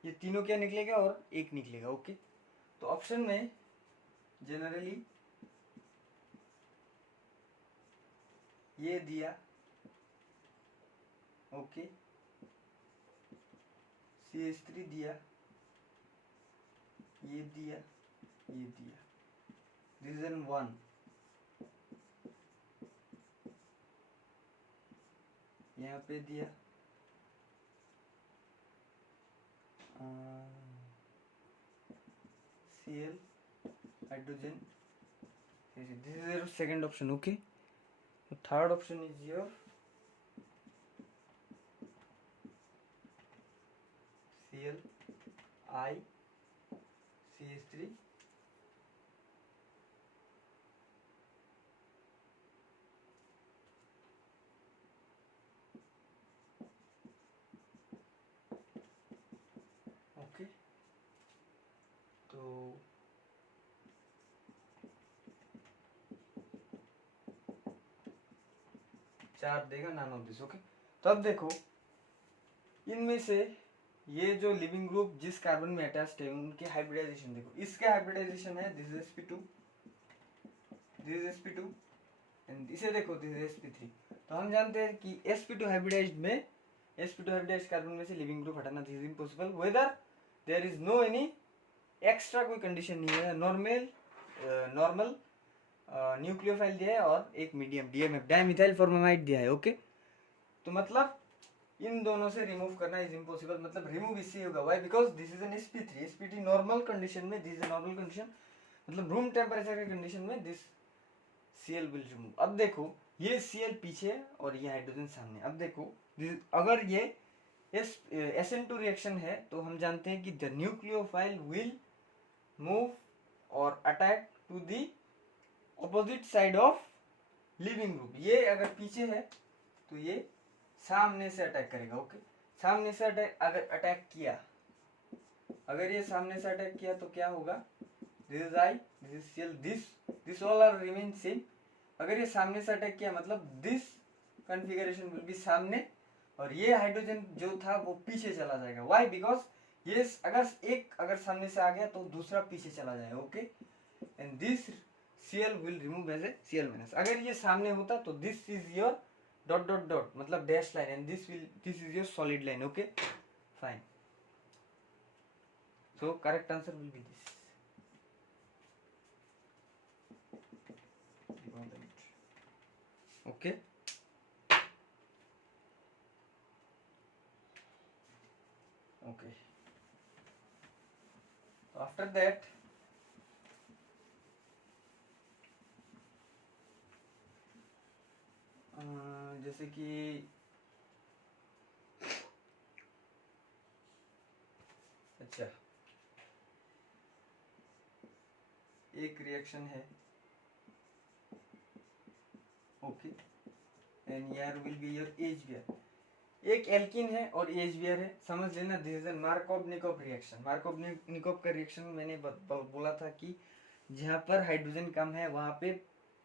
ये तीनों क्या निकलेगा और एक निकलेगा, ओके। तो ऑप्शन में जनरली ये दिया, ओके, CH3 दिया, ये दिया, ये दिया, दिस इज एन 1, यहाँ पे दिया, Cl hydrogen, this is your second option, okay. Third option is your Cl I CH3, okay. तो चार देगा नॉन ऑफ दिस, ओके। तो अब देखो, इनमें से ये जो लिविंग ग्रुप जिस कार्बन में अटैच्ड है उनके हाइब्रिडाइजेशन देखो, इसका हाइब्रिडाइजेशन है this is sp2, this is sp2, and इसे देखो दिस इज sp3। तो हम जानते हैं कि sp2 हाइब्रिडाइज्ड कार्बन में से लिविंग ग्रुप हटाना this is impossible, whether there is no any extra कोई कंडीशन नहीं है, नॉर्मल न्यूक्लियोफाइल दिया है और एक मीडियम DMF डाइमिथाइल फॉर्मामाइड दिया है। ओके, तो मतलब इन दोनों से रिमूव करना इज इम्पॉसिबल, मतलब रिमूव इससे होगा। Why? Because this is N sp3, sp3 normal condition में, दिस इज नॉर्मल कंडीशन, मतलब रूम टेम्परेचर की कंडीशन में दिस Cl विल रिमूव। अब देखो ये Cl पीछे और ये हाइड्रोजन सामने। अब देखो अगर ये SN2 रिएक्शन है तो हम जानते हैं कि द न्यूक्लियोफाइल विल मूव और attack to the opposite side of leaving group. ये अगर पीछे है तो ये सामने से अटैक करेगा। ओके, सामने से अटैक अगर अटैक किया, अगर ये सामने से अटैक किया तो क्या होगा? This is I, this is Cl, this all are remain same. अगर ये सामने से अटैक किया मतलब दिस कॉन्फ़िगरेशन विल बी सामने और ये हाइड्रोजन जो था वो पीछे चला जाएगा। व्हाई? बिकॉज ये अगर सामने से आ गया तो दूसरा पीछे चला जाएगा। Okay, and this Cl will remove as a Cl-। अगर ये सामने होता तो this is your dot dot dot मतलब dash line and this is your solid line. Okay, fine. So correct answer will be this. Okay, okay, after that जैसे कि अच्छा एक रिएक्शन है। Okay, and here will be your HBr। एक alkene है और HBr है, समझ लेना दिस इज एन मार्कोव-निकोव रिएक्शन। मार्कोव-निकोव का रिएक्शन मैंने बोला था कि जहाँ पर हाइड्रोजन कम है वहां पे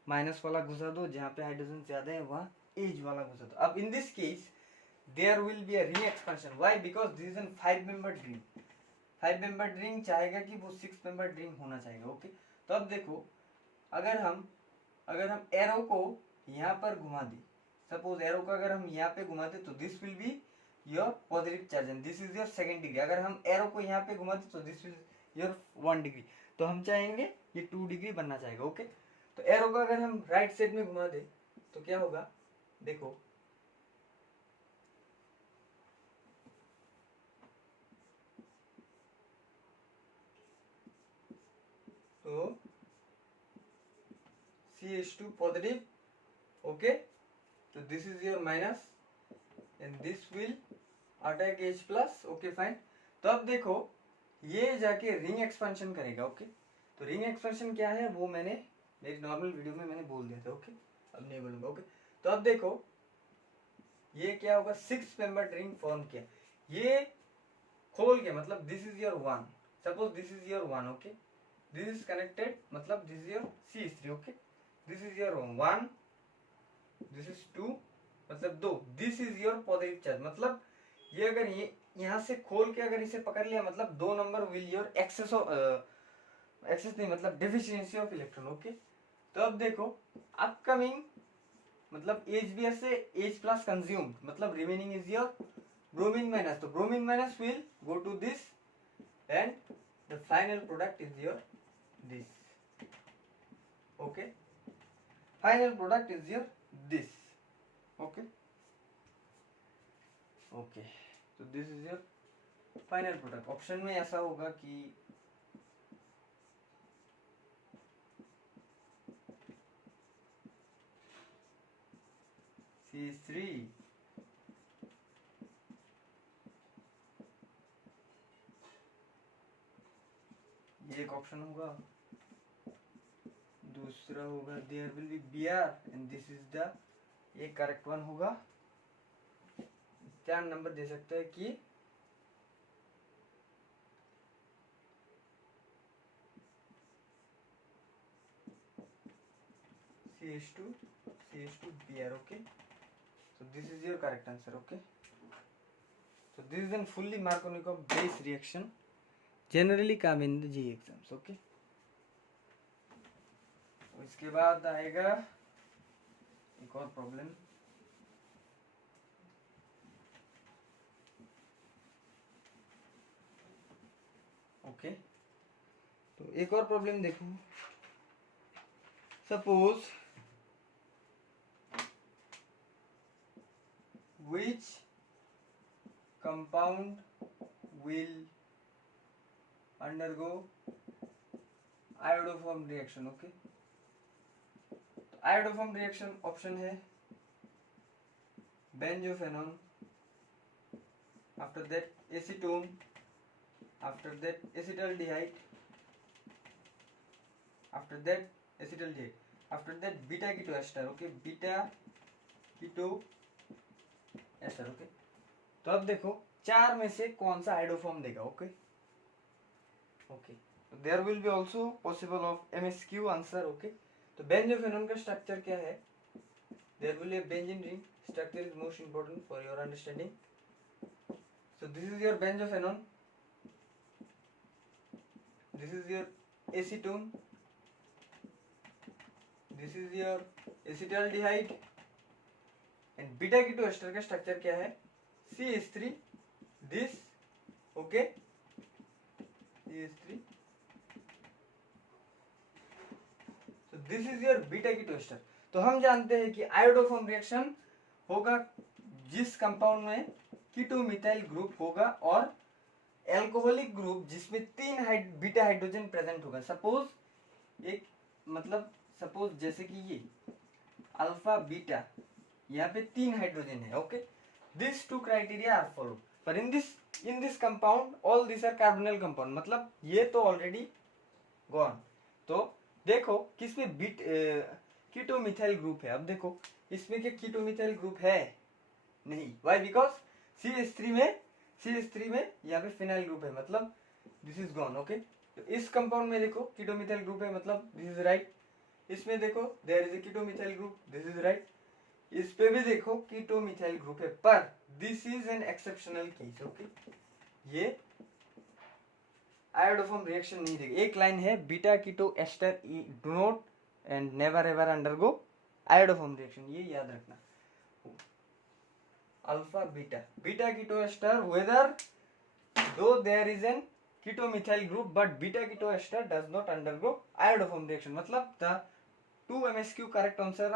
माइनस वाला घुसा दो, जहाँ पे हाइड्रोजन ज्यादा है वहां H वाला घुसा दो। अब in this case there will be a ring expansion. Why? Because this is an 5 membered ring. 5 membered ring चाहेगा कि वो 6 मेंबर्ड रिंग होना चाहिए। ओके, तो अब देखो अगर हम एरो को यहाँ पर घुमा दे, सपोज एरो को अगर हम यहाँ पे घुमा दे तो this will be your positive charge and this is your second degree. अगर हम एरो को यहाँ पे घुमा दे तो दिस इज योर 1 डिग्री। तो हम चाहेंगे ये 2 डिग्री बनना चाहेगा। ओके, तो एरो को अगर हम राइट साइड में घुमा दे तो क्या होगा? देखो तो CH2 पॉजिटिव। ओके, तो this is your minus and this will attack H plus. Okay, fine. तो अब देखो ये जाके रिंग एक्सपेंशन करेगा। ओके, तो रिंग एक्सपेंशन क्या है वो मैंने मेरी नॉर्मल वीडियो में मैंने बोल दिया था। ओके, अब नहीं बोलूंगा। ओके, तो अब देखो ये क्या होगा? 6 मेंबर रिंग फॉर्म किया, ये खोल के मतलब this is your 1, suppose this is your 1। Okay, this is connected मतलब this is your CH3। Okay, this is your 1, this is 2 मतलब 2, this is your positive charge. मतलब ये अगर ये यहाँ से खोल के अगर इसे पकड़ लिया मतलब 2 नंबर विल योर एक्सेस नहीं मतलब डेफिशिएंसी ऑफ इलेक्ट्रॉन। ओके, तो अब देखो अपकमिंग मतलब HBr से H प्लस कंज्यूम्ड मतलब remaining is your bromine minus. तो bromine minus will go to this and the final product is your this. Okay, final product is your this. Okay, okay, तो this is your final product. Option में ऐसा होगा कि CH3 ये एक option होगा, दूसरा होगा there will be Br and this is the ये करेक्ट वन होगा। 4 नंबर दे सकते हैं कि CH2 Br। okay, so this is your correct answer। okay, so this is a fully Markovnikov based reaction generally come in the JEE exams। okay, तो इसके बाद आएगा एक और प्रॉब्लम। ओके, तो एक और प्रॉब्लम देखो, suppose which compound will undergo iodoform reaction. Okay, iodoform reaction option है benzophenone, after that acetone, after that acetaldehyde, after that acetaldehyde, after that beta keto ester. Okay, beta keto ester. Okay, तो अब देखो चार में से कौन सा iodoform देगा. Okay okay, there will be also possible of MSQ answer. Okay, तो बेंजोफेनॉन का स्ट्रक्चर क्या है? There will be a benzene ring. Structure is most important for your understanding. So this is your benzophenone, this is your acetone, this is your acetaldehyde and beta keto ester का structure क्या है? CH3 this. Okay, CH3. so this is your beta keto ester. तो हम जानते हैं कि iodoform reaction होगा जिस कंपाउंड में कीटो मिथाइल ग्रुप होगा और एल्कोहलिक ग्रुप जिसमें 3 बीटा हाइड्रोजन प्रेजेंट होगा. सपोज एक मतलब सपोज जैसे कि ये अल्फा बीटा, यहाँ पे 3 हाइड्रोजन है. Okay, this 2 criteria are follow, पर in this compound all this are carbonyl compound. मतलब ये तो ऑलरेडी गॉन. तो देखो किसमें कीटो मिथाइल ग्रुप है. अब देखो इसमें क्या कीटो मिथाइल ग्रुप है? नहीं. व्हाई? बिकॉज CH3 में यहाँ पे फिनाइल ग्रुप है, मतलब दिस इज गॉन. ओके, तो इस कंपाउंड में देखो कीटो मिथाइल ग्रुप है, मतलब दिस इज राइट. इसमें देखो there is a keto methyl group, this is right. इस पे भी देखो कीटो मिथाइल ग्रुप है, पर this is an exceptional case. Okay, ये आयोडोफॉर्म रिएक्शन नहीं देगा. एक लाइन है beta keto ester do not and never ever undergo iodoform reaction, ये याद रखना. Alpha beta keto ester whether though there is an keto methyl group but beta keto ester does not undergo iodoform reaction. मतलब the 2 MSQ correct answers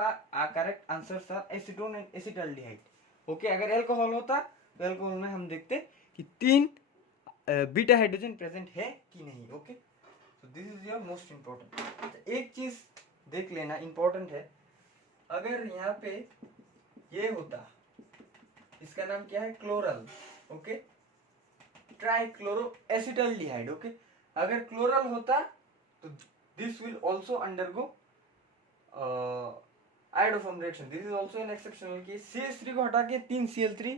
are acetone and acetaldehyde. Okay, अगर alcohol होता तो alcohol में हम देखते कि 3 beta hydrogen present है कि नहीं. Okay, so this is your most important. एक चीज देख लेना इंपॉर्टेंट है. अगर यहाँ पे ये होता, इसका नाम क्या है? Chloral. Okay, trichloro acetaldehyde. Okay, अगर क्लोरल होता तो this will also undergo iodoform reaction. This is also N exceptional case. CH3 को हटा के 3Cl3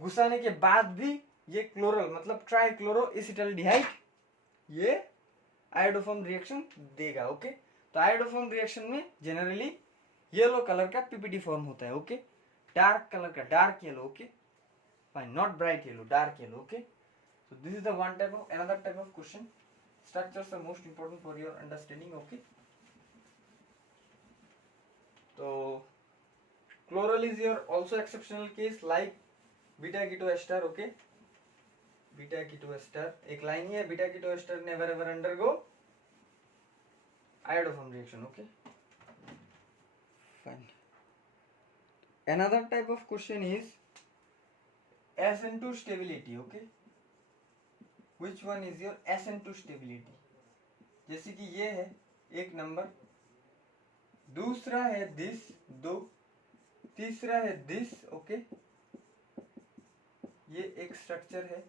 घुसाने के बाद भी ये क्लोरल मतलब ट्राइक्लोरो एसिटाल्डिहाइड ये आयोडोफॉर्म रिएक्शन देगा. ओके, तो आयोडोफॉर्म रिएक्शन में जनरली येलो कलर का पीपीटी फॉर्म होता है. ओके, डार्क कलर का, dark yellow. Okay, fine, not bright yellow, dark yellow. Okay, so this is the one type of another type of question. Structures are most important for your understanding. Okay, so chloral is your also exceptional case like beta keto ester. Okay, beta keto ester एक line ही है, beta keto ester never ever undergo iodoform reaction. Okay, fine. Another type of question is SN2 stability. Okay, which one is your SN2 stability? जैसे कि ये है एक number, दूसरा है this 2, तीसरा है दिस. ओके, ये एक स्ट्रक्चर है,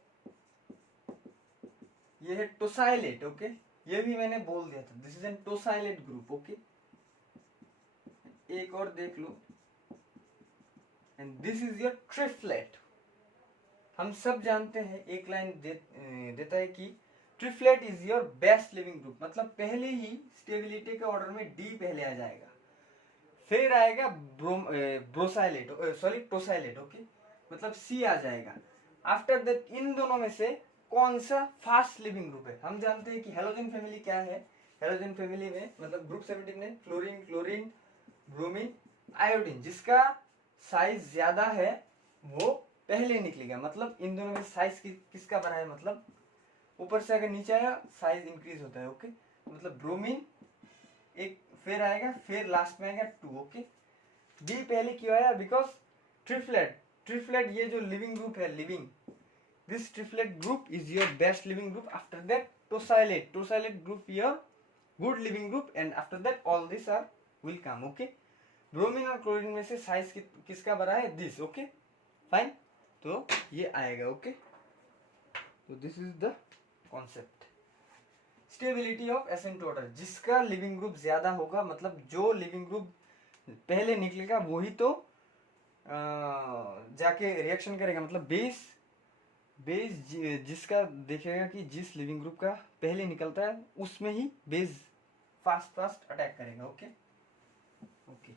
ये है टोसाइलेट. ओके, ये भी मैंने बोल दिया था, this is an tosylate group. Okay, एक और देख लो, and this is your triflate. हम सब जानते हैं, एक लाइन देता है कि triflate is your best leaving group. मतलब पहले ही स्टेबिलिटी के ऑर्डर में डी पहले आ जाएगा, फिर आएगा ब्रोसाइलेट, सॉरी टोसाइलेट. ओके, मतलब सी आ जाएगा. आफ्टर दैट इन दोनों में से कौन सा फास्ट लिविंग ग्रुप है? हम जानते हैं कि हेलोजन फैमिली क्या है. हेलोजन फैमिली में मतलब ग्रुप 17 में फ्लोरीन, क्लोरीन, ब्रोमीन, आयोडीन, जिसका साइज ज्यादा है वो पहले निकलेगा. मतलब इन दोनों में साइज किसका बड़ा है? मतलब ऊपर से अगर नीचे आया साइज इंक्रीज होता है. ओके, मतलब ब्रोमीन एक फिर आएगा, फिर लास्ट में आएगा 2, ओके। बी पहले क्यों आया? बिकॉज ट्रिपलेट ये जो लिविंग ग्रुप है, leaving, this triplet group is your best leaving group. After that tosylate group your good leaving group, and after that all this are will come, okay. Bromine और chlorine में से size किसका बड़ा है? This, okay fine. तो ये आएगा, okay. तो this is the concept. Stability of एसिम्प्टोटर, जिसका लिविंग ग्रुप ज्यादा होगा, मतलब जो लिविंग ग्रुप पहले निकलेगा वही तो जाके रिएक्शन करेगा, मतलब बेस जिसका देखेगा कि जिस लिविंग ग्रुप का पहले निकलता है उसमें ही बेस फास्ट अटैक करेगा, okay. Okay,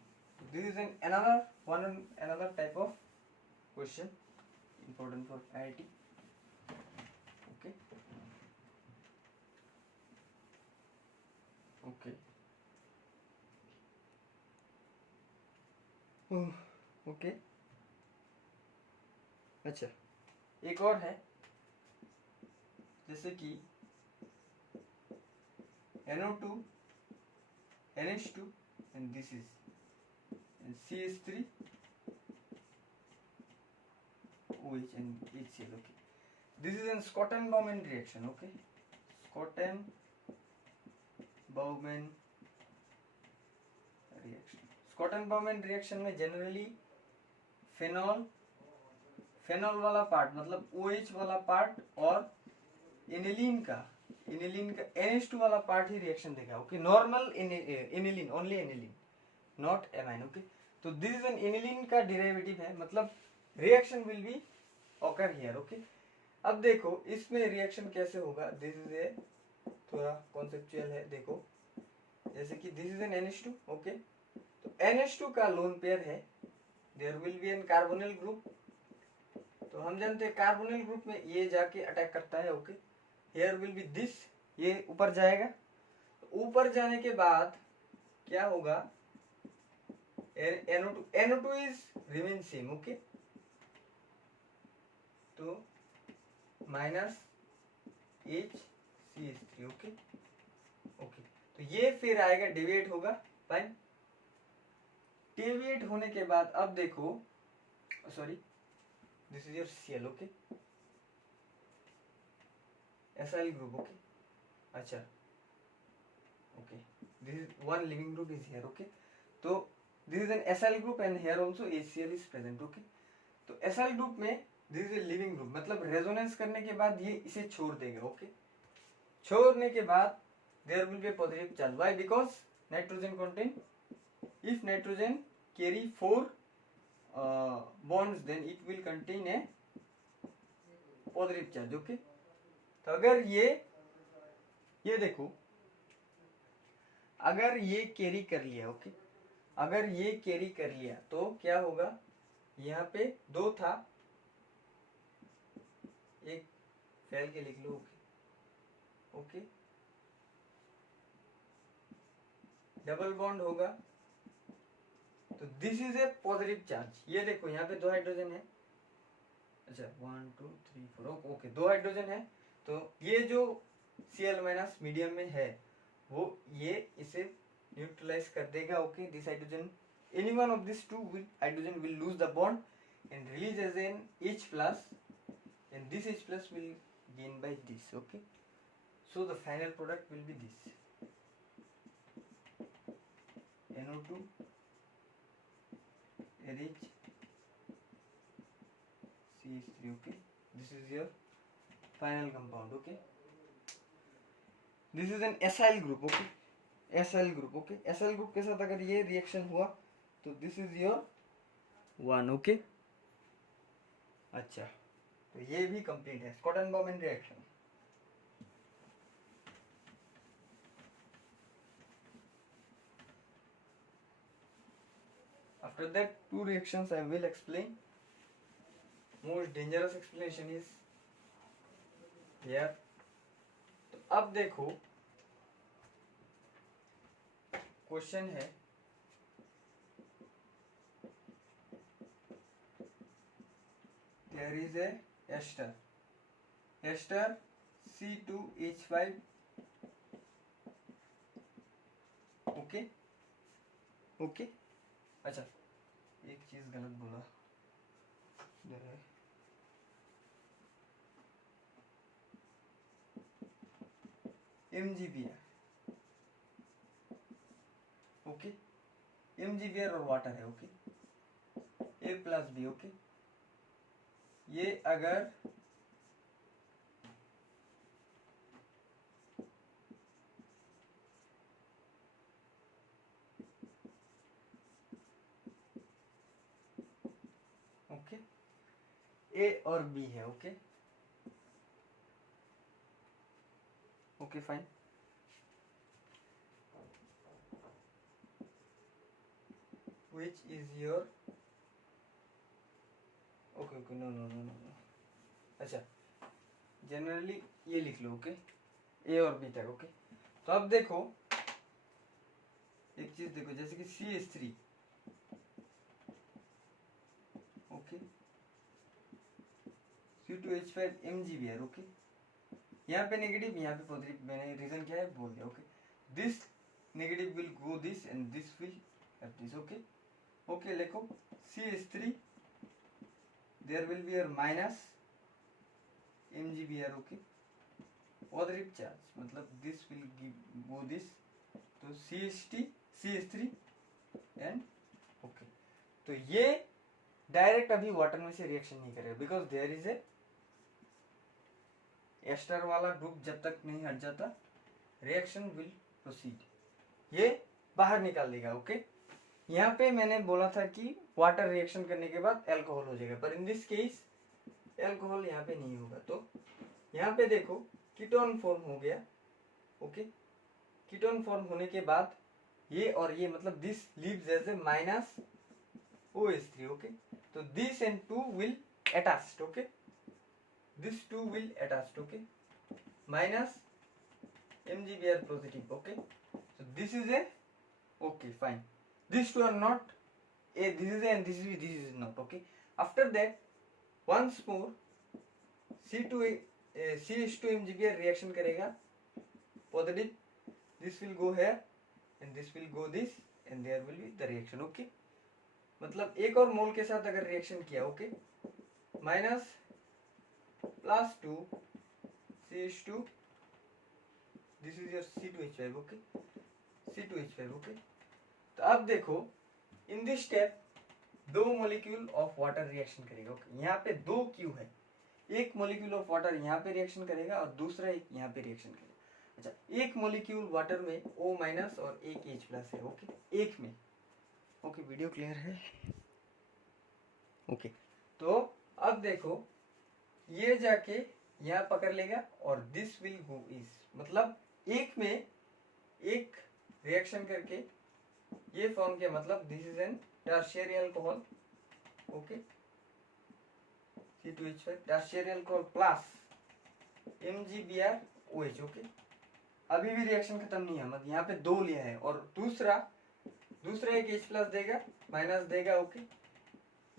this is N another type of question important for IIT, okay. Okay, okay. अच्छा, एक और है, जैसे कि NO2 NH2 and this is CH3 OH and HCl, okay. This is a Schotten-Baumann reaction, okay. Schotten-Baumann reaction. Schotten-Baumann reaction में generally phenol वाला part, मतलब OH वाला पार्ट और एनिलीन का NH2 वाला पार्ट ही रिएक्शन देगा, okay. Normal aniline, only aniline, not amine, okay. तो this is N aniline का डेरिवेटिव है, मतलब reaction will be occur here, okay. अब देखो इसमें रिएक्शन कैसे होगा, दिस इज ए थोड़ा कॉन्सेप्चुअल है, देखो जैसे कि this is N NH2, okay. तो NH2 का लोन पेयर है, there will be an carbonyl group. तो हम जानते हैं कार्बोनिल ग्रुप में ये जाके अटैक करता है, okay. Here will be this, ये ऊपर जाएगा। ऊपर जाने के बाद क्या होगा, NO2 is remain same, okay. तो माइनस HCH3, ओके। ओके, तो ये फिर आएगा, डेविएट होगा, फाइन। डेविएट होने के बाद अब देखो, sorry, this is your Cl, okay, acyl group, okay. अच्छा, okay, this is one leaving group is here, okay. तो this is an acyl group and here also HCl is present, okay. तो acyl group में this is a leaving group, मतलब resonance करने के बाद ये इसे छोड़ देगा, ओके। छोड़ने के बाद there will be a positive charge, why? Because nitrogen contain, if nitrogen carry 4 bonds then it will contain a positive charge, okay. तो अगर ये देखो, अगर ये कैरी कर लिया, ओके, अगर ये कैरी कर लिया तो क्या होगा, यहाँ पे 2 था, एक फैल के लिख लो, ओके, ओके। डबल बॉन्ड होगा, तो this is A positive charge. ये देखो यहाँ पे 2 हाइड्रोजन है, अच्छा 1 2 3 4, ओके, 2 हाइड्रोजन है। तो ये जो Cl माइनस मीडियम में है वो ये इसे न्यूट्रलाइज कर देगा, okay. This hydrogen, any one of this 2 hydrogen will lose the bond and release as an H plus, and this H plus will gain by this, okay. So the final product will be this NO2 NH CH3, okay. This is your final compound, okay. This is an acyl group, okay. acyl group, okay. acyl group के साथ अगर ये reaction हुआ तो this is your 1, okay. अच्छा, तो ये भी कंप्लीट है, स्कॉटन-बॉमेन reaction. After that 2 reactions I will explain. Most dangerous explanation is here. तो अब देखो क्वेश्चन है, there is a ester C2H5, okay. Okay okay. अच्छा एक चीज गलत बोला, MgBr, ओके MgBr और वाटर है, ओके A+B, ओके। ये अगर ओके A और B है, okay okay fine. Which is your okay okay no no no no. अच्छा जनरली ये लिख लो, ओके A और B तक, ओके। तो अब देखो एक चीज देखो, जैसे कि CH3, okay C2H5 MgBr, okay. यहाँ पे नेगेटिव यहाँ पे पॉजिटिव, मैंने रीजन क्या है बोल दिया, okay. This negative will go this and this will have this, okay okay. लिखो CH3 there will be your minus MgBr, okay. Positive charge मतलब दिस विल गो दिस, तो CH3 एंड ओके। तो ये direct अभी water में से reaction नहीं करेगा, because there is a ester वाला ग्रुप जब तक नहीं हट जाता रिएक्शन विल प्रोसीड, ये बाहर निकाल देगा, ओके। यहाँ पे मैंने बोला था कि वाटर रिएक्शन करने के बाद अल्कोहल हो जाएगा, पर इन दिस केस अल्कोहल यहाँ पे नहीं होगा। तो यहाँ पे देखो कीटोन फॉर्म हो गया, ओके। कीटोन फॉर्म होने के बाद ये और ये मतलब this leaves as a minus OH3, okay. तो this and two will attached, okay, this two will attached, okay, minus MgBr positive, okay। So this is a okay fine, these two are not a, this is a and this is not, okay। After that once more CH2 MgBr reaction करेगा positive, this will go here and this will go this and there will be the reaction, okay। मतलब एक और मोल के साथ अगर reaction किया, okay, minus +2 CH2, this is your C2H5, okay, C2H5, okay। तो अब देखो इन दिस स्टेप दो मॉलिक्यूल ऑफ वाटर रिएक्शन करेगा, ओके। यहाँ पे दो क्यू है, एक मॉलिक्यूल ऑफ वाटर यहाँ पे रिएक्शन करेगा और दूसरा एक यहाँ पे रिएक्शन करेगा। अच्छा एक मॉलिक्यूल वाटर में O- और एक H+ है, ओके, एक में, ओके। वीडियो क्लियर है, ओके। तो अब देखो ये जाके यहाँ पकड़ लेगा और दिस विल गो इस, मतलब एक में एक रिएक्शन करके ये फॉर्म किया, मतलब this is N tertiary alcohol, okay, C2H5 tertiary alcohol plus MgBrOH, okay. अभी भी रिएक्शन खत्म नहीं है, मतलब यहाँ पे दो लिया है और दूसरा एक H+ देगा, माइनस देगा, ओके।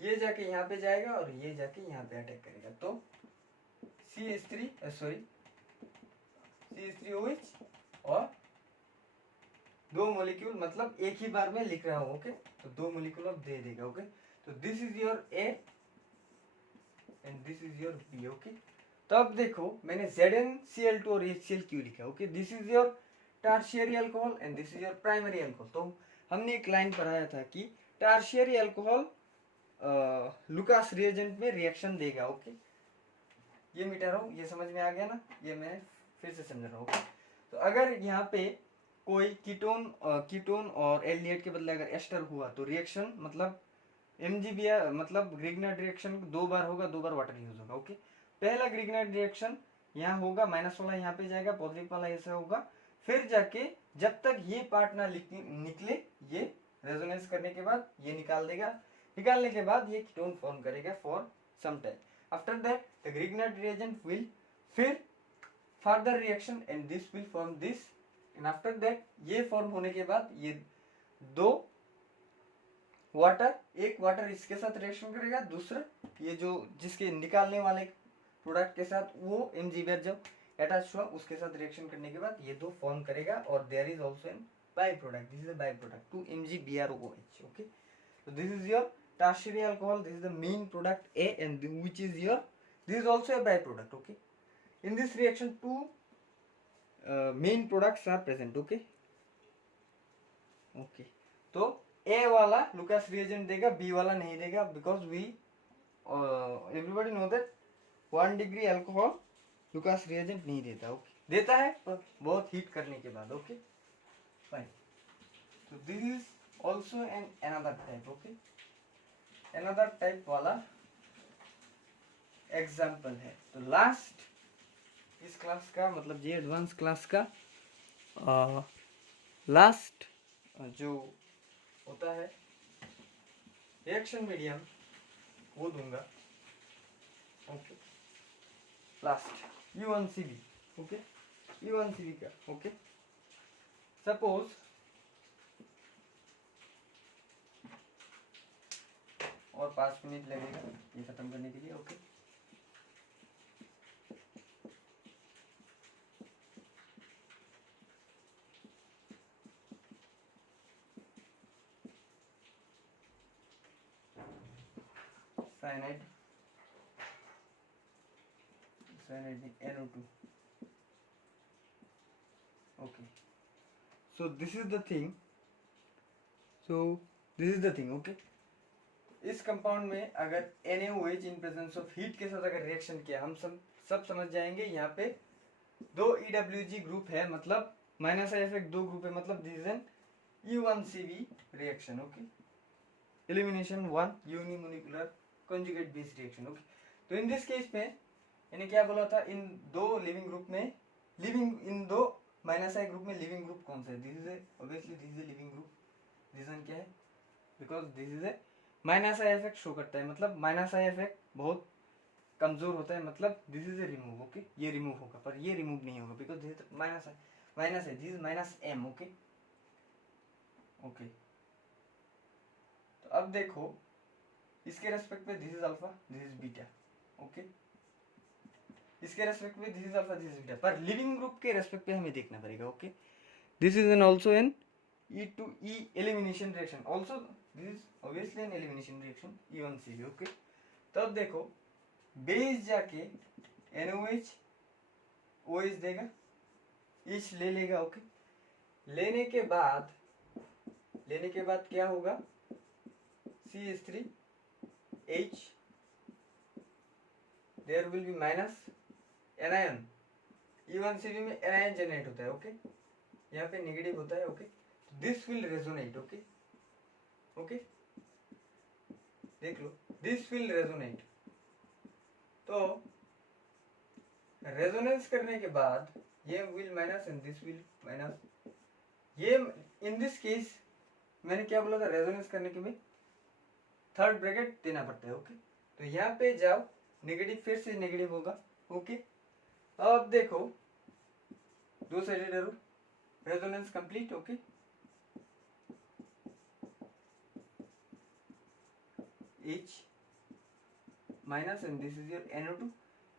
ये जाके यहाँ पे जाएगा और ये जाके यहाँ पे अटैक करेगा, तो CH3OH और दो मॉलिक्यूल, मतलब एक ही बार में लिख रहा हूं, ओके। तो दो मॉलिक्यूल अब दे देगा, ओके। तो this is your A and this is your B, okay. तो अब देखो मैंने ZnCl2 और HCl क्यों लिखा, okay. This is your tertiary alcohol and this is your primary alcohol. तो हमने एक लाइन पढ़ाया था कि टर्शियरी अल्कोहल लुकास रिएजेंट में रिएक्शन देगा, ओके। ये मिटा रहा हूँ, ये समझ में आ गया ना, ये मैं फिर से समझ रहा हूँ, ओके। तो अगर यहाँ पे कोई कीटोन और एल्डिहाइड के बदले अगर एस्टर हुआ तो रिएक्शन मतलब MgBr मतलब ग्रिग्नार्ड रिएक्शन दो बार होगा, दो बार वाटर यूज होगा, ओके। पहला ग्रिग्नार्ड रिएक्शन यहाँ होगा, माइनस वाला यहाँ पे जाएगा, पॉजिटिव वाला ऐसा होगा, फिर जाके जब तक ये पार्ट ना निकले ये रेजोनेंस करने के बाद ये निकाल देगा, निकालने के बाद ये कीटोन फॉर्म करेगा for some time. After that the Grignard reagent will फिर further reaction and this will form this and after that ये फॉर्म होने के बाद ये दो वाटर, एक वाटर इसके साथ रिएक्शन करेगा, दूसरा ये जो जिसके निकालने वाले प्रोडक्ट के साथ वो MgBr जब अटैच हुआ उसके साथ रिएक्शन करने के बाद ये दो फॉर्म करेगा और there is also an byproduct. This is a byproduct, 2-MgBrOH. Okay, so this is your tertiary alcohol. This is the main product A, and which is your, this is also a byproduct. Okay, in this reaction two main products are present. Okay, okay, तो A वाला Lucas reagent देगा, B वाला नहीं देगा, because we everybody know that 1 degree alcohol Lucas reagent नहीं देता. Okay, देता है पर बहुत हीट करने के बाद. Okay fine. तो this is also an another type. Okay, another type वाला एग्जाम्पल है. तो लास्ट इस क्लास का, मतलब ये एडवांस क्लास का लास्ट जो होता है रिएक्शन मीडियम वो दूंगा. Okay, last U1CB. Okay, U1CB का. ओके, सपोज और 5 मिनट लगेगा ये खत्म करने के लिए. Okay, cyanide NO2. Okay, so this is the thing. Okay, इस कंपाउंड में अगर NaOH in presence of heat के साथ अगर रिएक्शन किया, हम सब समझ जाएंगे. यहाँ पे 2 EWG ग्रुप है, मतलब माइनस आई इफेक्ट 2 ग्रुप है, मतलब this is N U1CB reaction. Okay, elimination 1 unimolecular conjugate base reaction. Okay, तो इन दिस केस में मैंने क्या बोला था, इन दो लिविंग ग्रुप में, इन दो माइनस आई ग्रुप में लिविंग ग्रुप कौन सा है? This is obviously this is leaving group. Reason क्या है? Because this is a minus I effect show करता है, मतलब माइनस आई इफेक्ट बहुत कमजोर होता है, मतलब this is A remove. Okay, ये रिमूव होगा, पर ये रिमूव नहीं होगा बिकॉज दिस इज माइनस है, this is minus M. Okay, okay, तो अब देखो इसके रेस्पेक्ट में this is alpha, this is beta. Okay, इसके रेस्पेक्ट में this is alpha, this is beta, पर लिविंग ग्रुप के रेस्पेक्ट पे हमें देखना पड़ेगा. Okay, this is N also an E2E elimination reaction. Also this is obviously an elimination reaction E1CB. Okay, तो अब देखो बेस जाके NOH OH देगा, H ले लेगा. ओके, लेने के बाद क्या होगा? CH3H, there will be minus anion. E1CB में एनायन जनरेट होता है. ओके, यहाँ पे नेगेटिव होता है. Okay, this will resonate. Okay, okay, देख लो, दिस विल रेजोनेट. तो रेजोनेंस करने के बाद ये will minus and this will minus. ये इन दिस केस मैंने क्या बोला था, रेजोनेंस करने के में थर्ड ब्रैकेट देना पड़ता है. ओके, तो यहाँ पे जाओ, नेगेटिव फिर से नेगेटिव होगा. ओके, अब देखो दो sided arrow, resonance complete. Okay, H minus and this is your NO2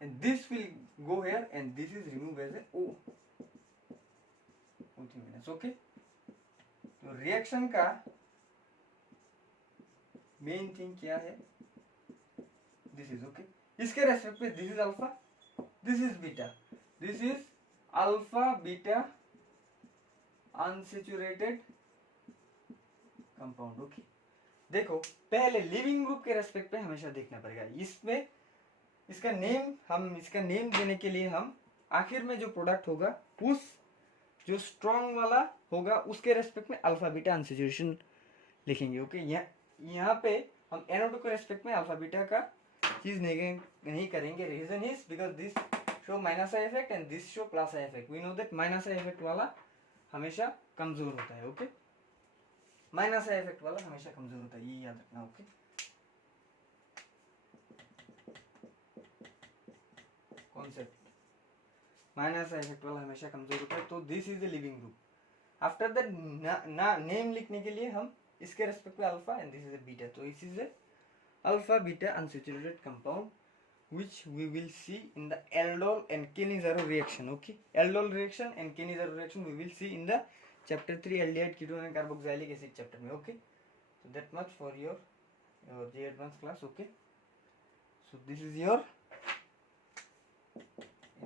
and this will go here and this is removed as a O3 minus. Okay, तो रिएक्शन का मेन थिंग क्या है? This is okay. इसके respect में this is alpha, this is beta, this is alpha beta unsaturated compound. Okay, देखो पहले leaving group के respect पे हमेशा देखना पड़ेगा. इसमें इसका नेम देने के लिए हम आखिर में जो प्रोडक्ट होगा उस जो स्ट्रॉन्ग वाला होगा उसके रेस्पेक्ट में अल्फा बीटा अनसेचुरेशन लिखेंगे. ओके, यहाँ पे हम NO2 के रेस्पेक्ट में अल्फा बीटा का चीज नहीं करेंगे. Reason is because this show minus I effect and this show plus I effect. We know that minus I effect वाला हमेशा कमजोर होता है. ओके, माइनस आई इफेक्ट वाला हमेशा कमजोर होता है, ये याद रखना. Okay, concept minus I effect वाला हमेशा कमजोर होता है. तो this is the living group. After that name लिखने के लिए हम इसके रेस्पेक्ट में alpha and this is a beta. तो this is a alpha beta unsaturated compound which we will see in the aldol and Cannizzaro reaction. Okay, aldol reaction and Cannizzaro reaction we will see in the chapter 3 aldehyde ketone and carboxylic acid chapter में। Okay, so that much for your J advanced class. Okay, so this is your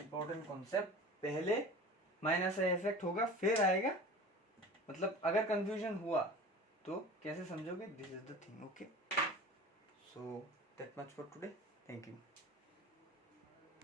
important concept. पहले minus effect होगा फिर आएगा, मतलब अगर confusion हुआ तो कैसे समझोगे, this is the thing. Okay, so that much for today. Thank you.